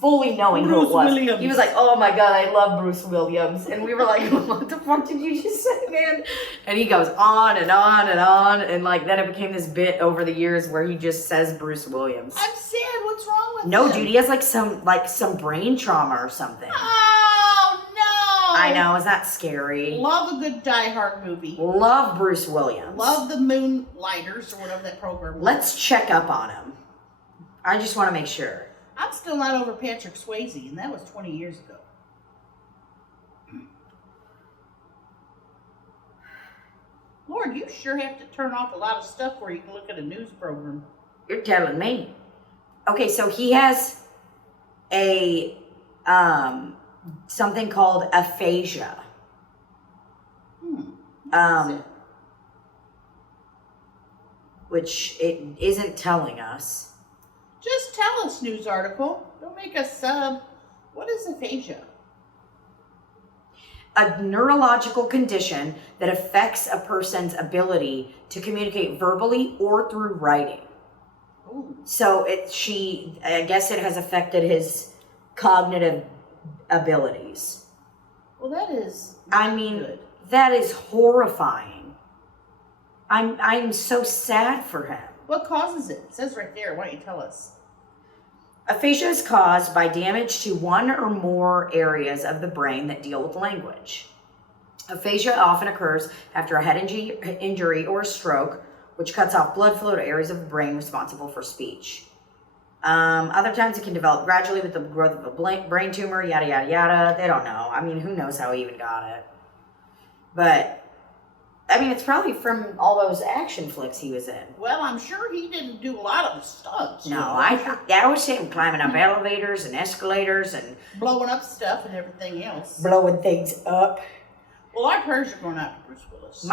fully knowing who it was. Williams. He was like, oh my God, I love Bruce Williams. And we were like, what the fuck did you just say, man? And he goes on and on and on. And like, then it became this bit over the years where he just says Bruce Williams. I'm sad. What's wrong with No, him? dude, he has like some brain trauma or something. Oh, no. I know, is that scary? Love a good Die Hard movie. Love Bruce Williams. Love the Moonlighters or whatever that program was. Let's check up on him. I just want to make sure. I'm still not over Patrick Swayze, and that was 20 years ago. Lord, you sure have to turn off a lot of stuff where you can look at a news program. You're telling me. Okay, so he has a something called aphasia. Which it isn't telling us. Just tell us, news article. Don't make us sub. What is aphasia? a neurological condition that affects a person's ability to communicate verbally or through writing. Ooh. So I guess it has affected his cognitive abilities. Well, that is. I mean, good. that is horrifying. I'm so sad for him. What causes it? It says right there. Why don't you tell us? Aphasia is caused by damage to one or more areas of the brain that deal with language. Aphasia often occurs after a head injury or a stroke, which cuts off blood flow to areas of the brain responsible for speech. Other times it can develop gradually with the growth of a brain tumor, yada, yada, yada. They don't know. I mean, who knows how he even got it. But, I mean, it's probably from all those action flicks he was in. Well, I'm sure he didn't do a lot of the stunts. No, that was him climbing up elevators and escalators and blowing up stuff and everything else. blowing things up. Well, our prayers are going out to Bruce Willis.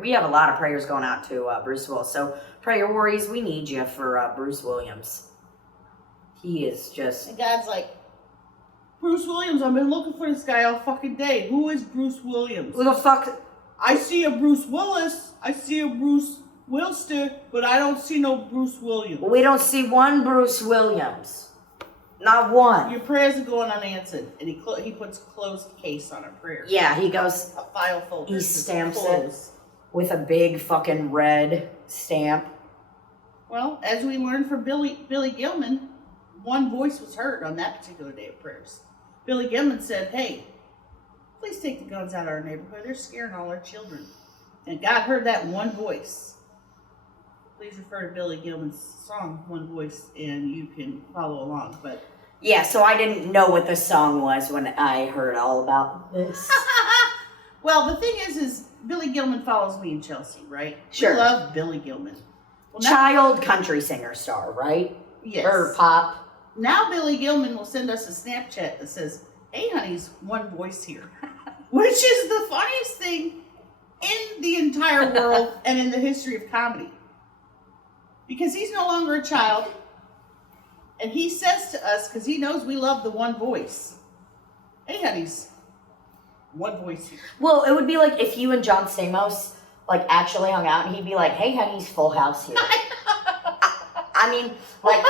We have a lot of prayers going out to Bruce Willis. So, prayer warriors, we need you for Bruce Williams. He is just... And God's like, Bruce Williams, I've been looking for this guy all fucking day. Who is Bruce Williams? Who the fuck... I see a Bruce Willis, I see a Bruce Wilster, but I don't see no Bruce Williams. We don't see one Bruce Williams. Not one. Your prayers are going unanswered. And he puts closed case on our prayer. Yeah, he goes... A file folder. He stamps it with a big fucking red stamp. Well, as we learned from Billy Gilman, one voice was heard on that particular day of prayers. Billy Gilman said, hey, please take the guns out of our neighborhood. They're scaring all our children. And God heard that one voice. Please refer to Billy Gilman's song, One Voice, and you can follow along. But yeah, so I didn't know what the song was when I heard all about this. Well, the thing is Billy Gilman follows me in Chelsea, right? Sure. We love Billy Gilman. Well, Child country singer star, right? Yes. Or pop. Now Billy Gilman will send us a Snapchat that says, hey, honey's one voice here. Which is the funniest thing in the entire world and in the history of comedy. Because he's no longer a child. And he says to us, because he knows we love the one voice, hey, honey's one voice here. Well, it would be like if you and John Stamos like actually hung out and he'd be like, hey, honey's full house here. I mean, like,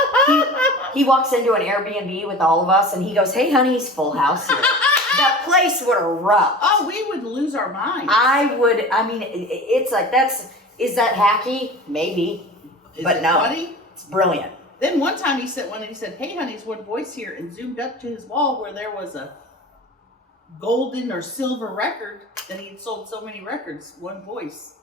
he walks into an Airbnb with all of us, and he goes, hey, honey's full house here. That place would erupt. Oh, we would lose our minds. It's like, is that hacky? Maybe. But no, funny? It's brilliant. Then one time he said, hey, honey's one voice here, and zoomed up to his wall where there was a golden or silver record that he had sold so many records, one voice.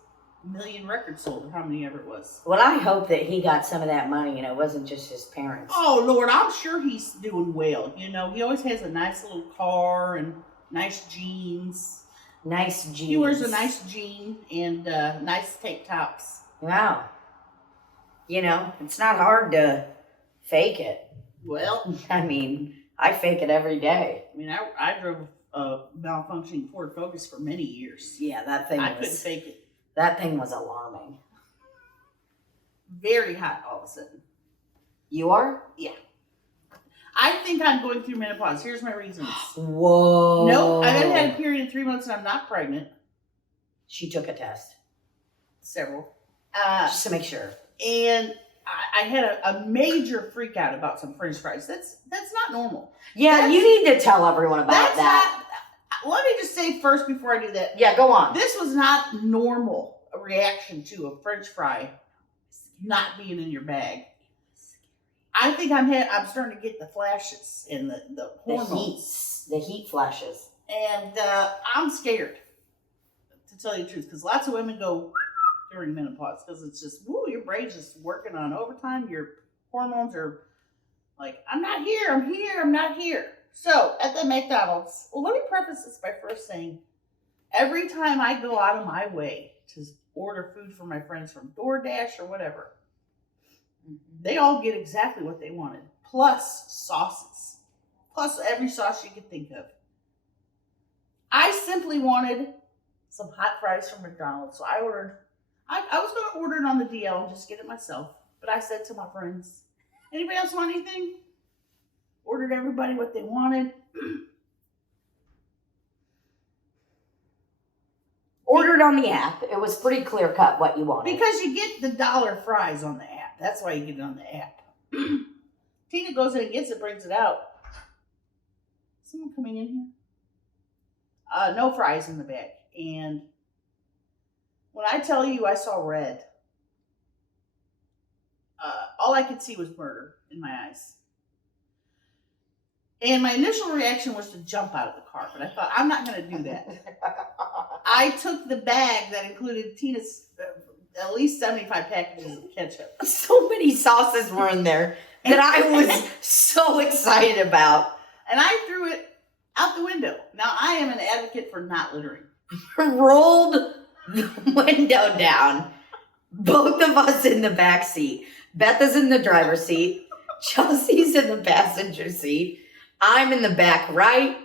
1 million records sold, or how many ever it was. Well, I hope that he got some of that money and it wasn't just his parents. Oh, Lord, I'm sure he's doing well. You know, he always has a nice little car and nice jeans. Nice jeans. He wears a nice jean and nice tank tops. Wow. You know, it's not hard to fake it. Well, I mean, I fake it every day. I mean, I drove a malfunctioning Ford Focus for many years. Yeah, that thing I couldn't fake it. That thing was alarming. Very hot all of a sudden. You are? Yeah. I think I'm going through menopause. Here's my reasons. Whoa. Nope, I haven't had a period in 3 months and I'm not pregnant. She took a test. Several. Just to make sure. And I had a major freak out about some French fries. That's not normal. Yeah, you need to tell everyone about that. Let me just say first before I do that. Yeah, go on. This was not normal, a reaction to a French fry not being in your bag. I think I'm starting to get the flashes and the hormones. The heat flashes. And I'm scared, to tell you the truth, because lots of women go during menopause because it's just, your brain's just working on overtime. Your hormones are like, I'm not here, I'm here, I'm not here. So, at the McDonald's, well, let me preface this by first saying, every time I go out of my way to order food for my friends from DoorDash or whatever, they all get exactly what they wanted, plus sauces, plus every sauce you could think of. I simply wanted some hot fries from McDonald's, so I ordered, I was going to order it on the DL and just get it myself, but I said to my friends, anybody else want anything? Ordered everybody what they wanted. ordered on the app. It was pretty clear cut what you wanted. Because you get the dollar fries on the app. That's why you get it on the app. Tina goes in and gets it, brings it out. Someone coming in here? No fries in the bag. And when I tell you I saw red, all I could see was murder in my eyes. And my initial reaction was to jump out of the car, but I thought, I'm not going to do that. I took the bag that included Tina's at least 75 packages of ketchup. So many sauces were in there that I was so excited about. And I threw it out the window. Now, I am an advocate for not littering. Rolled the window down. Both of us in the back seat. Beth is in the driver's seat. Chelsea's in the passenger seat. I'm in the back right.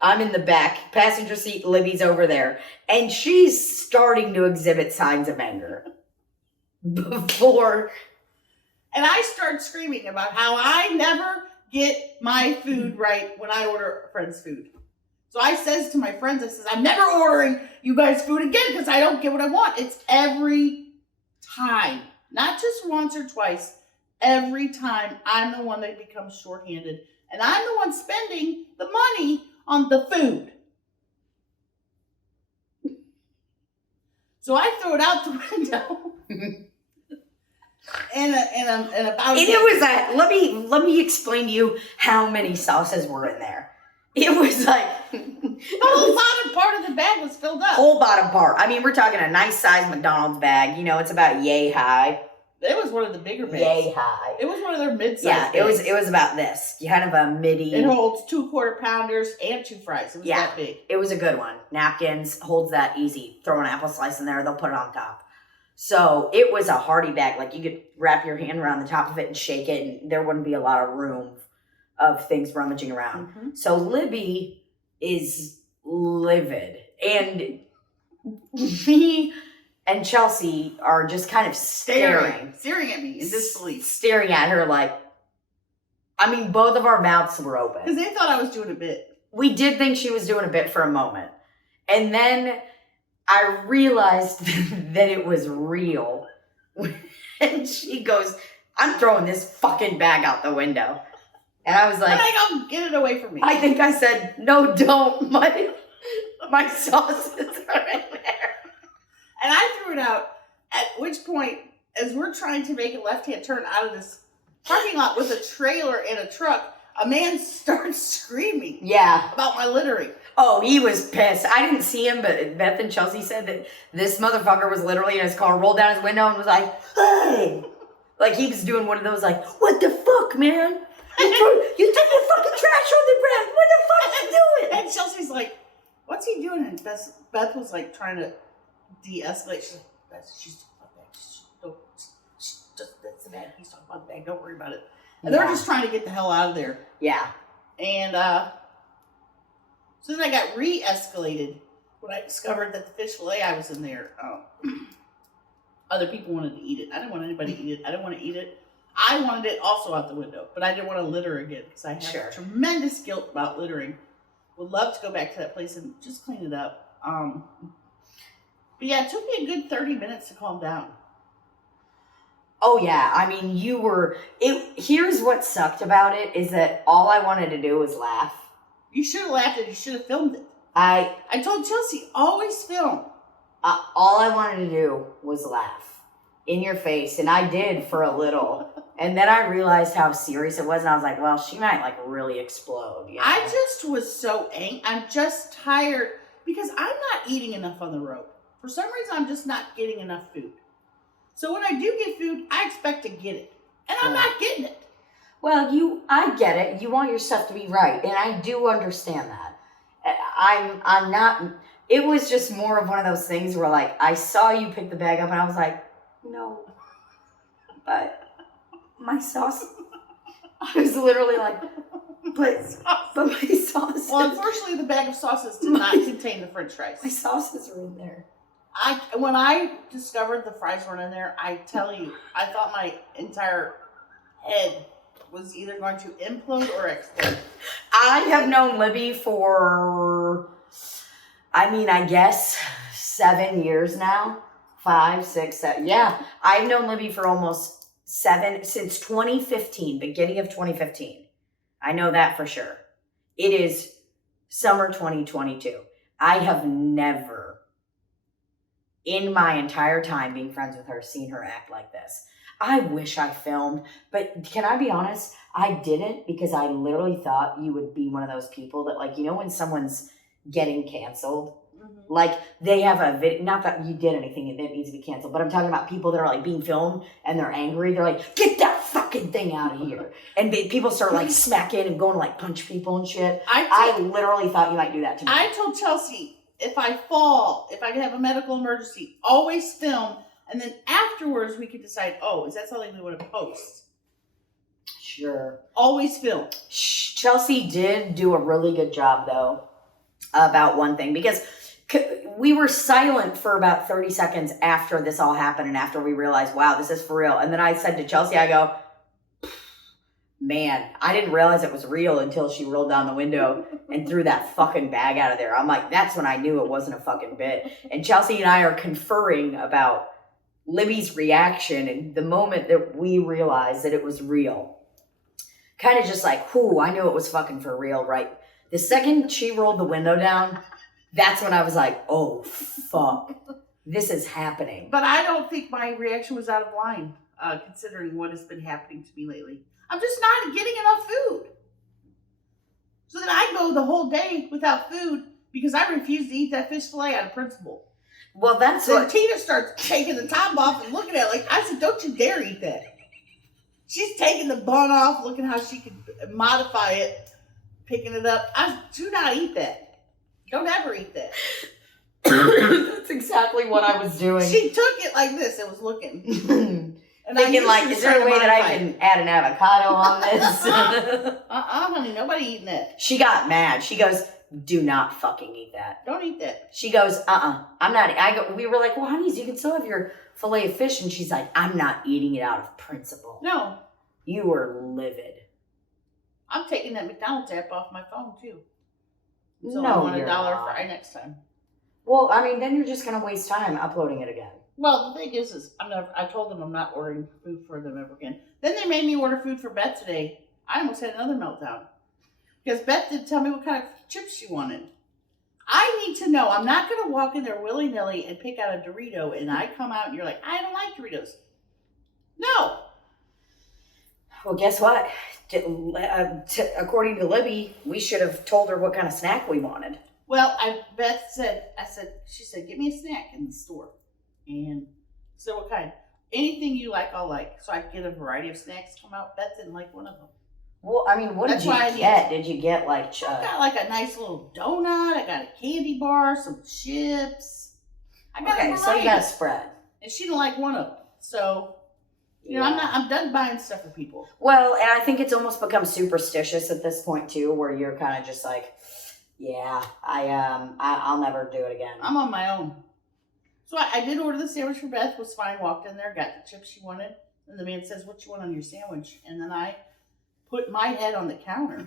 I'm in the back passenger seat. Libby's over there. And she's starting to exhibit signs of anger. Before. And I start screaming about how I never get my food right when I order a friend's food. So I says to my friends, I says, I'm never ordering you guys food again because I don't get what I want. It's every time. Not just once or twice. Every time I'm the one that becomes shorthanded. And I'm the one spending the money on the food. So I throw it out the window. and about and it was let me explain to you how many sauces were in there. It was like the whole bottom part of the bag was filled up. Whole bottom part. I mean, we're talking a nice size McDonald's bag. You know, it's about yay high. It was one of the bigger bags. Yay high. It was one of their mid-sized bags. It was about this. You kind of a midi. It holds 2 quarter-pounders and 2 fries. It was that big. It was a good one. Napkins, holds that easy. Throw an apple slice in there, they'll put it on top. So it was a hearty bag. Like you could wrap your hand around the top of it and shake it, and there wouldn't be a lot of room of things rummaging around. Mm-hmm. So Libby is livid. And me and Chelsea are just kind of staring at me in disbelief. Staring at her like, I mean, both of our mouths were open. Because they thought I was doing a bit. We did think she was doing a bit for a moment. And then I realized that it was real. And she goes, I'm throwing this fucking bag out the window. And I was like, and I go, get it away from me. I think I said, no, don't. My sauces are in there. And I threw it out, at which point, as we're trying to make a left-hand turn out of this parking lot with a trailer and a truck, a man starts screaming about my littering. Oh, he was pissed. I didn't see him, but Beth and Chelsea said that this motherfucker was literally in his car, rolled down his window and was like, hey. Like he was doing one of those like, what the fuck, man? You threw your fucking trash on the ground. What the fuck are you doing? And Chelsea's like, what's he doing? And Beth was like trying to de-escalate. She's like, she's talking about that. That's the bag. He's talking about the bag. Don't worry about it. And they're just trying to get the hell out of there. Yeah. And so then I got re-escalated when I discovered that the fish fillet I was in there. Other people wanted to eat it. I didn't want anybody to eat it. I didn't want to eat it. I wanted it also out the window, but I didn't want to litter again because I have tremendous guilt about littering. Would love to go back to that place and just clean it up. But yeah, it took me a good 30 minutes to calm down. Oh yeah, I mean, here's what sucked about it is that all I wanted to do was laugh. You should have laughed and you should have filmed it. I told Chelsea, always film. All I wanted to do was laugh in your face, and I did for a little. And then I realized how serious it was, and I was like, well, she might like really explode. You know? I just was so angry. I'm just tired because I'm not eating enough on the road. For some reason, I'm just not getting enough food. So when I do get food, I expect to get it. And I'm not getting it. Well, I get it. You want your stuff to be right. And I do understand that. I'm not, it was just more of one of those things where like, I saw you pick the bag up and I was like, no, but my sauce, I was literally like, but my sauce. Well, unfortunately, the bag of sauces did not contain the French fries. My sauces are in there. When I discovered the fries weren't in there, I tell you, I thought my entire head was either going to implode or explode. I have known Libby for, I mean, I guess 7 years now. 5, 6, 7. Yeah. I've known Libbie for almost 7, since 2015, beginning of 2015. I know that for sure. It is summer 2022. I have never, in my entire time being friends with her, seen her act like this. I wish I filmed, but can I be honest? I didn't, because I literally thought you would be one of those people that, like, you know, when someone's getting canceled, like they have a video, not that you did anything that needs to be canceled, but I'm talking about people that are like being filmed and they're angry. They're like, get that fucking thing out of here. And people start like smacking and going to like punch people and shit. I literally thought you might do that to me. I told Chelsea, if I fall, if I have a medical emergency, always film. And then afterwards we could decide, oh, is that something we want to post? Sure. Always film. Chelsea did do a really good job though about one thing, because we were silent for about 30 seconds after this all happened and after we realized, wow, this is for real. And then I said to Chelsea, I go, man, I didn't realize it was real until she rolled down the window and threw that fucking bag out of there. I'm like, that's when I knew it wasn't a fucking bit. And Chelsea and I are conferring about Libbie's reaction and the moment that we realized that it was real. Kind of just like, whoo, I knew it was fucking for real, right? The second she rolled the window down, that's when I was like, oh, fuck. This is happening. But I don't think my reaction was out of line, considering what has been happening to me lately. I'm just not getting enough food. So then I go the whole day without food because I refuse to eat that fish fillet out of principle. Well, that's so what... Tina starts taking the top off and looking at it like, I said, don't you dare eat that. She's taking the bun off, looking how she can modify it, picking it up. I do not eat that. Don't ever eat that. That's exactly what I was doing. She took it like this and was looking. And thinking like, is there a way that I can add an avocado on this? Honey, nobody eating that. She got mad. She goes, do not fucking eat that. Don't eat that. She goes, I'm not. We were like, well, honeys, you can still have your fillet of fish. And she's like, I'm not eating it out of principle. No. You were livid. I'm taking that McDonald's app off my phone too. So no, I want you're $1 not. fry next time. Well, I mean, then you're just going to waste time uploading it again. Well, the thing is I told them I'm not ordering food for them ever again. Then they made me order food for Beth today. I almost had another meltdown. Because Beth didn't tell me what kind of chips she wanted. I need to know. I'm not going to walk in there willy-nilly and pick out a Dorito and I come out and you're like, I don't like Doritos. No. Well, guess what? According to Libbie, we should have told her what kind of snack we wanted. Well, she said, get me a snack in the store. And so what kind? Anything you like, I'll like. So I could get a variety of snacks come out. Beth didn't like one of them. Well, I mean, what did you get? Did you get like... I got like a nice little donut. I got a candy bar, some chips. I got a variety. So you got a spread. And she didn't like one of them. So, you know, I'm done buying stuff for people. Well, and I think it's almost become superstitious at this point too, where you're kind of just like, yeah, I'll never do it again. I'm on my own. So I did order the sandwich for Beth, was fine, walked in there, got the chips she wanted. And the man says, what you want on your sandwich? And then I put my head on the counter,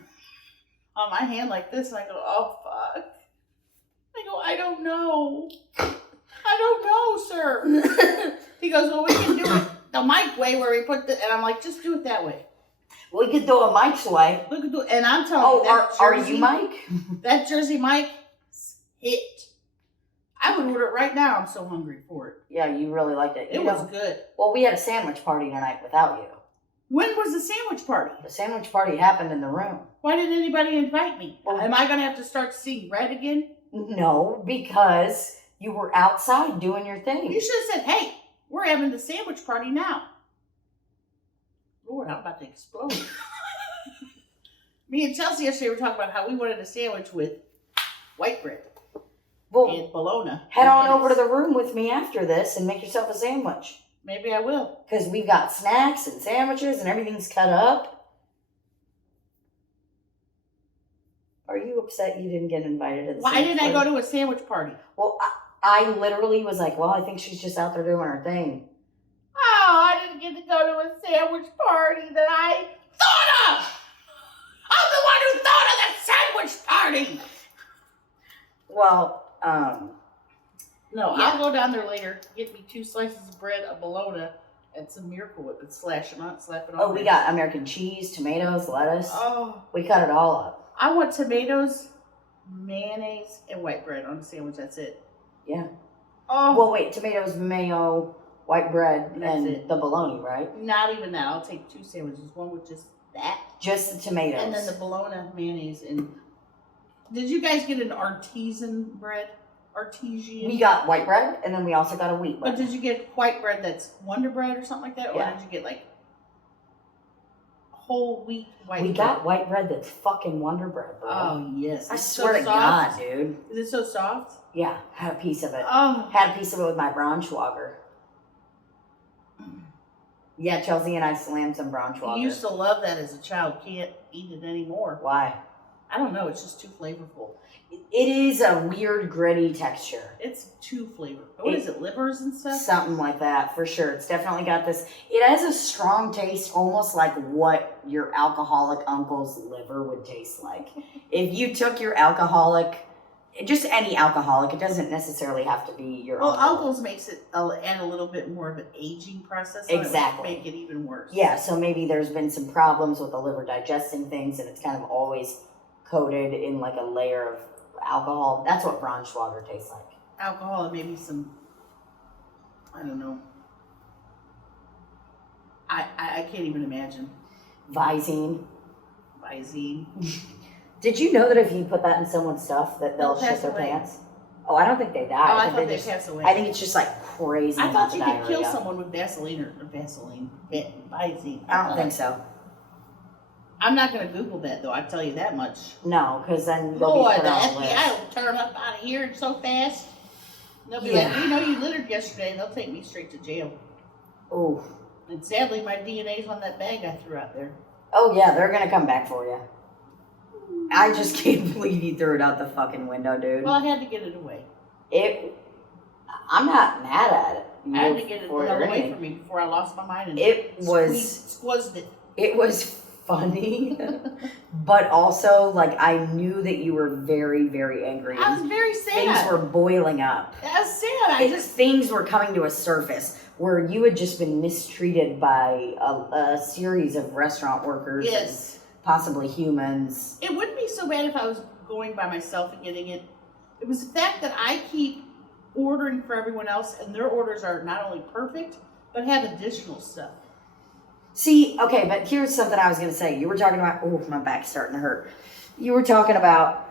on my hand like this, and I go, oh, fuck. I go, I don't know. I don't know, sir. He goes, well, we can do it the Mike way where we put and I'm like, just do it that way. We could do it Mike's way. We could do it, and I'm telling you, are you Mike? That Jersey Mike hit. I would order it right now. I'm so hungry for it. Yeah, you really liked it. It was good. Well, we had a sandwich party tonight without you. When was the sandwich party? The sandwich party happened in the room. Why didn't anybody invite me? Am I going to have to start seeing red again? No, because you were outside doing your thing. You should have said, hey, we're having the sandwich party now. Lord, I'm about to explode. Me and Chelsea yesterday were talking about how we wanted a sandwich with white bread. Well, and bologna. Head on over to the room with me after this and make yourself a sandwich. Maybe I will. Because we've got snacks and sandwiches and everything's cut up. Are you upset you didn't get invited to the Why didn't I go to a sandwich party? Well, I literally was like, well, I think she's just out there doing her thing. Oh, I didn't get to go to a sandwich party that I thought of. I'm the one who thought of the sandwich party. Well, No, Yeah. I'll go down there later, get me 2 slices of bread, a bologna, and some Miracle Whip and slap it on Oh, we there. got American cheese, tomatoes, lettuce. Oh, We cut it all up. I want tomatoes, mayonnaise, and white bread on the sandwich. That's it. Yeah. Oh, Well, wait, tomatoes, mayo, white bread, That's and it. the bologna, right? not even that. I'll take 2 sandwiches. One with just that, Just the tomatoes. and then the bologna, mayonnaise, and. Did you guys get an artisan bread? Artesian? We got white bread, and then we also got a wheat But bread. did you get white bread that's Wonder Bread or something like that? Yeah. Or did you get like whole wheat white We bread? got white bread that's fucking Wonder Bread, bro. Oh, yes. I It's swear so to soft. God, dude. Is it so soft? Yeah, had a piece of it. Oh. Had a piece of it with my Braunschweiger. Yeah, Chelsea and I slammed some I Braunschweiger. used to love that as a child. Can't eat it anymore. Why? I don't know. It's just too flavorful. It is a weird, gritty texture. It's too flavorful. What is it? Livers and stuff? Something like that, for sure. It's definitely got this. It has a strong taste, almost like what your alcoholic uncle's liver would taste like. If you took your alcoholic, just any alcoholic, it doesn't necessarily have to be your Well, uncle. Uncle's makes it add a little bit more of an aging process. On Exactly. It, which make it even worse. Yeah, so maybe there's been some problems with the liver digesting things, and it's kind of always coated in like a layer of alcohol. That's what Braunschweiger tastes like. Alcohol and maybe some, I don't know. I can't even imagine. Visine. Visine. Did you know that if you put that in someone's stuff, that they'll They'll pass shit their away. pants? Oh, I don't think they die. Oh, I think thought they just- passed away. I think it's just like crazy. I thought amounts you of could kill diarrhea. someone with Vaseline or Visine. I don't think so. I'm not going to Google that though. I tell you that much. No, because then you'll Boy, be the put on a list. FBI will turn up out of here so fast. They'll be Yeah. like, we know you littered yesterday, and they'll take me straight to jail. Ooh. And sadly, my DNA's on that bag I threw out there. Oh yeah, they're gonna come back for you. I just can't believe you threw it out the fucking window, dude. Well, I had to get it away. I'm not mad at it. I had to get it for away anything. from me before I lost my mind. And It was squeezed it. it was funny, but also like I knew that you were very, very angry. I was very sad. Things were boiling up. I was sad. Things were coming to a surface where you had just been mistreated by a series of restaurant workers, Yes. and possibly humans. It wouldn't be so bad if I was going by myself and getting it. It was the fact that I keep ordering for everyone else, and their orders are not only perfect, but have additional stuff. See, okay, but here's something I was going to say. You were talking about, oh, my back's starting to hurt. You were talking about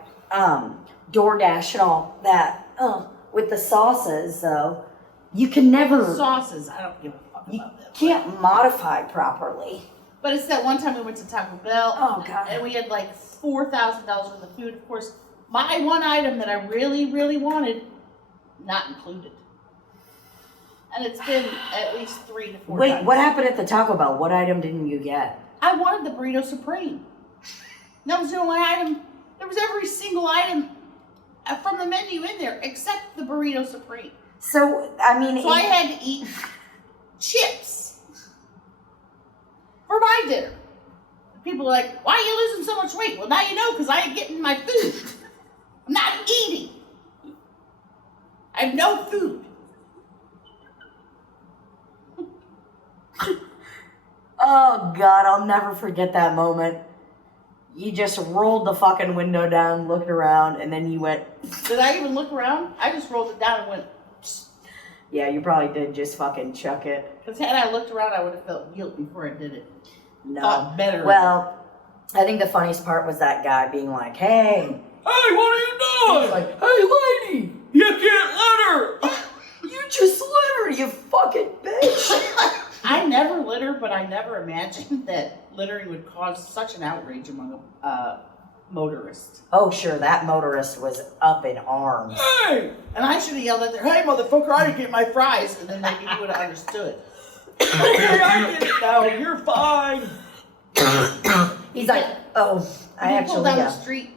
DoorDash and all that. With the sauces, though, you can never, Sauces, I don't give a fuck you about that. can't modify properly. But it's that one time we went to Taco Bell, Oh, God. and we had like $4,000 worth of food. Of course, my one item that I really, really wanted, not included. And it's been at least 3 to 4 Wait, times. what happened at the Taco Bell? What item didn't you get? I wanted the Burrito Supreme. That was the only item. There was every single item from the menu in there except the Burrito Supreme. So, I mean... So I had to eat chips for my dinner. People are like, why are you losing so much weight? Well, now you know, because I ain't getting my food. I'm not eating. I have no food. Oh, God, I'll never forget that moment. You just rolled the fucking window down, looked around, and then you went... Did I even look around? I just rolled it down and went, Yeah, you probably did just fucking chuck it. because had I looked around, I would have felt guilt before I did it. No. Thought better. Well, I think the funniest part was that guy being like, hey. Hey, what are you doing? He's like, hey, lady. You can't litter. You just littered, you fucking bitch. I never litter, but I never imagined that littering would cause such an outrage among a motorist. Oh, sure, that motorist was up in arms. Hey, And I should have yelled at them, hey, motherfucker, I didn't get my fries. And then maybe he would have understood. okay, I get it now. You're fine. He's like, oh, I He pulled down the actually, street,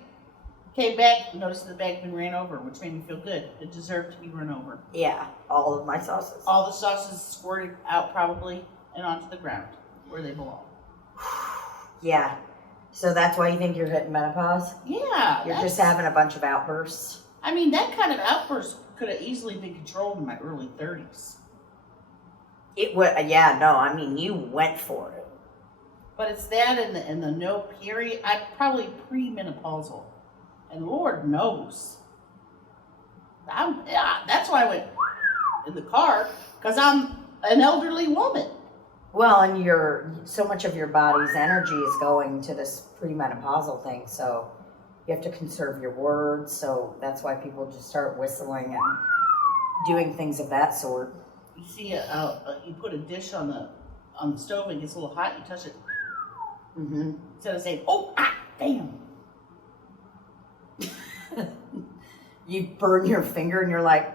came back, noticed the bag had been ran over, which made me feel good. It deserved to be run over. yeah, all of my sauces. All the sauces squirted out probably and onto the ground where they belong. Yeah. So that's why you think you're hitting menopause? Yeah. You're just having a bunch of outbursts? I mean, that kind of outburst could have easily been controlled in my early 30s. It would, yeah, no, I mean, you went for it. But it's that and the no period. I'm probably premenopausal. And Lord knows. That's why I went in the car, because I'm an elderly woman. Well, and so much of your body's energy is going to this premenopausal thing, so you have to conserve your words, so that's why people just start whistling and doing things of that sort. You see, you put a dish on the stove and it gets a little hot, you touch it. Mm-hmm. Instead of saying, oh, damn. You burn your finger and you're like,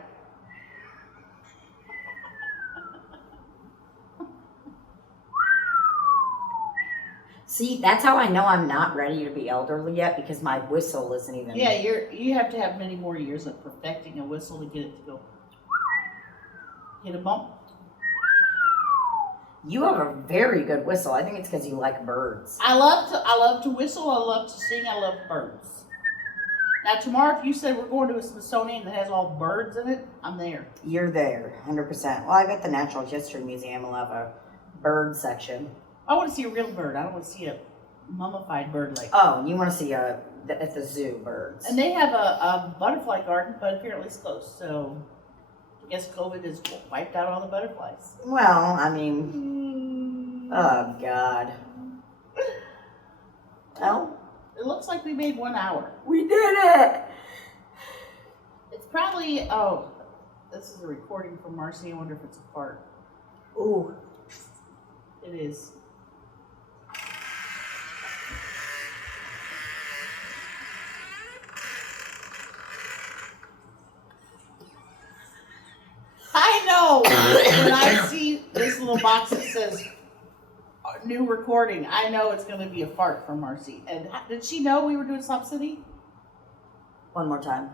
see, that's how I know I'm not ready to be elderly yet, because my whistle isn't even. Yeah, you have to have many more years of perfecting a whistle to get it to go. Hit a bump. You have a very good whistle. I think it's because you like birds. I love to whistle. I love to sing. I love birds. Now tomorrow, if you said we're going to a Smithsonian that has all birds in it, I'm there. You're there, 100%. Well, I bet the Natural History Museum will have a bird section. I want to see a real bird. I don't want to see a mummified bird like. Oh, you want to see at the zoo birds? And they have a butterfly garden, but apparently it's closed. So I guess COVID has wiped out all the butterflies. Well, I mean, oh God. Well, it looks like we made 1 hour. we did it. It's probably this is a recording from Marcy. I wonder if it's a fart. Ooh. It is. I know when I see this little box that says new recording, I know it's going to be a fart from Marcy. And did she know we were doing Slop City? One more time.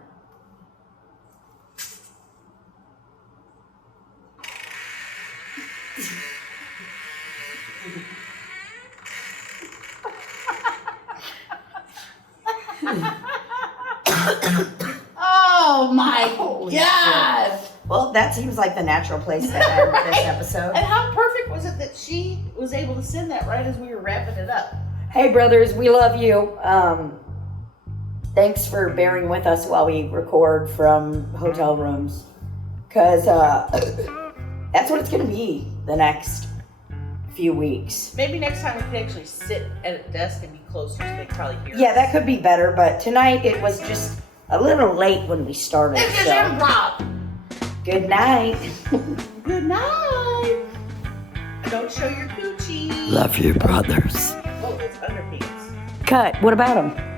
Oh my Holy God! Well, that seems like the natural place to end this episode. And how perfect was it that she was able to send that right as we were wrapping it up? Hey, brothers, we love you. Thanks for bearing with us while we record from hotel rooms, because that's what it's going to be the next few weeks. Maybe next time we could actually sit at a desk and be closer so they could probably hear Yeah, us. that could be better, but tonight it was just a little late when we started. This is So. improv. Good night. Good night. Don't show your coochie. Love you, brothers. Oh, it's underpants. Cut. What about them?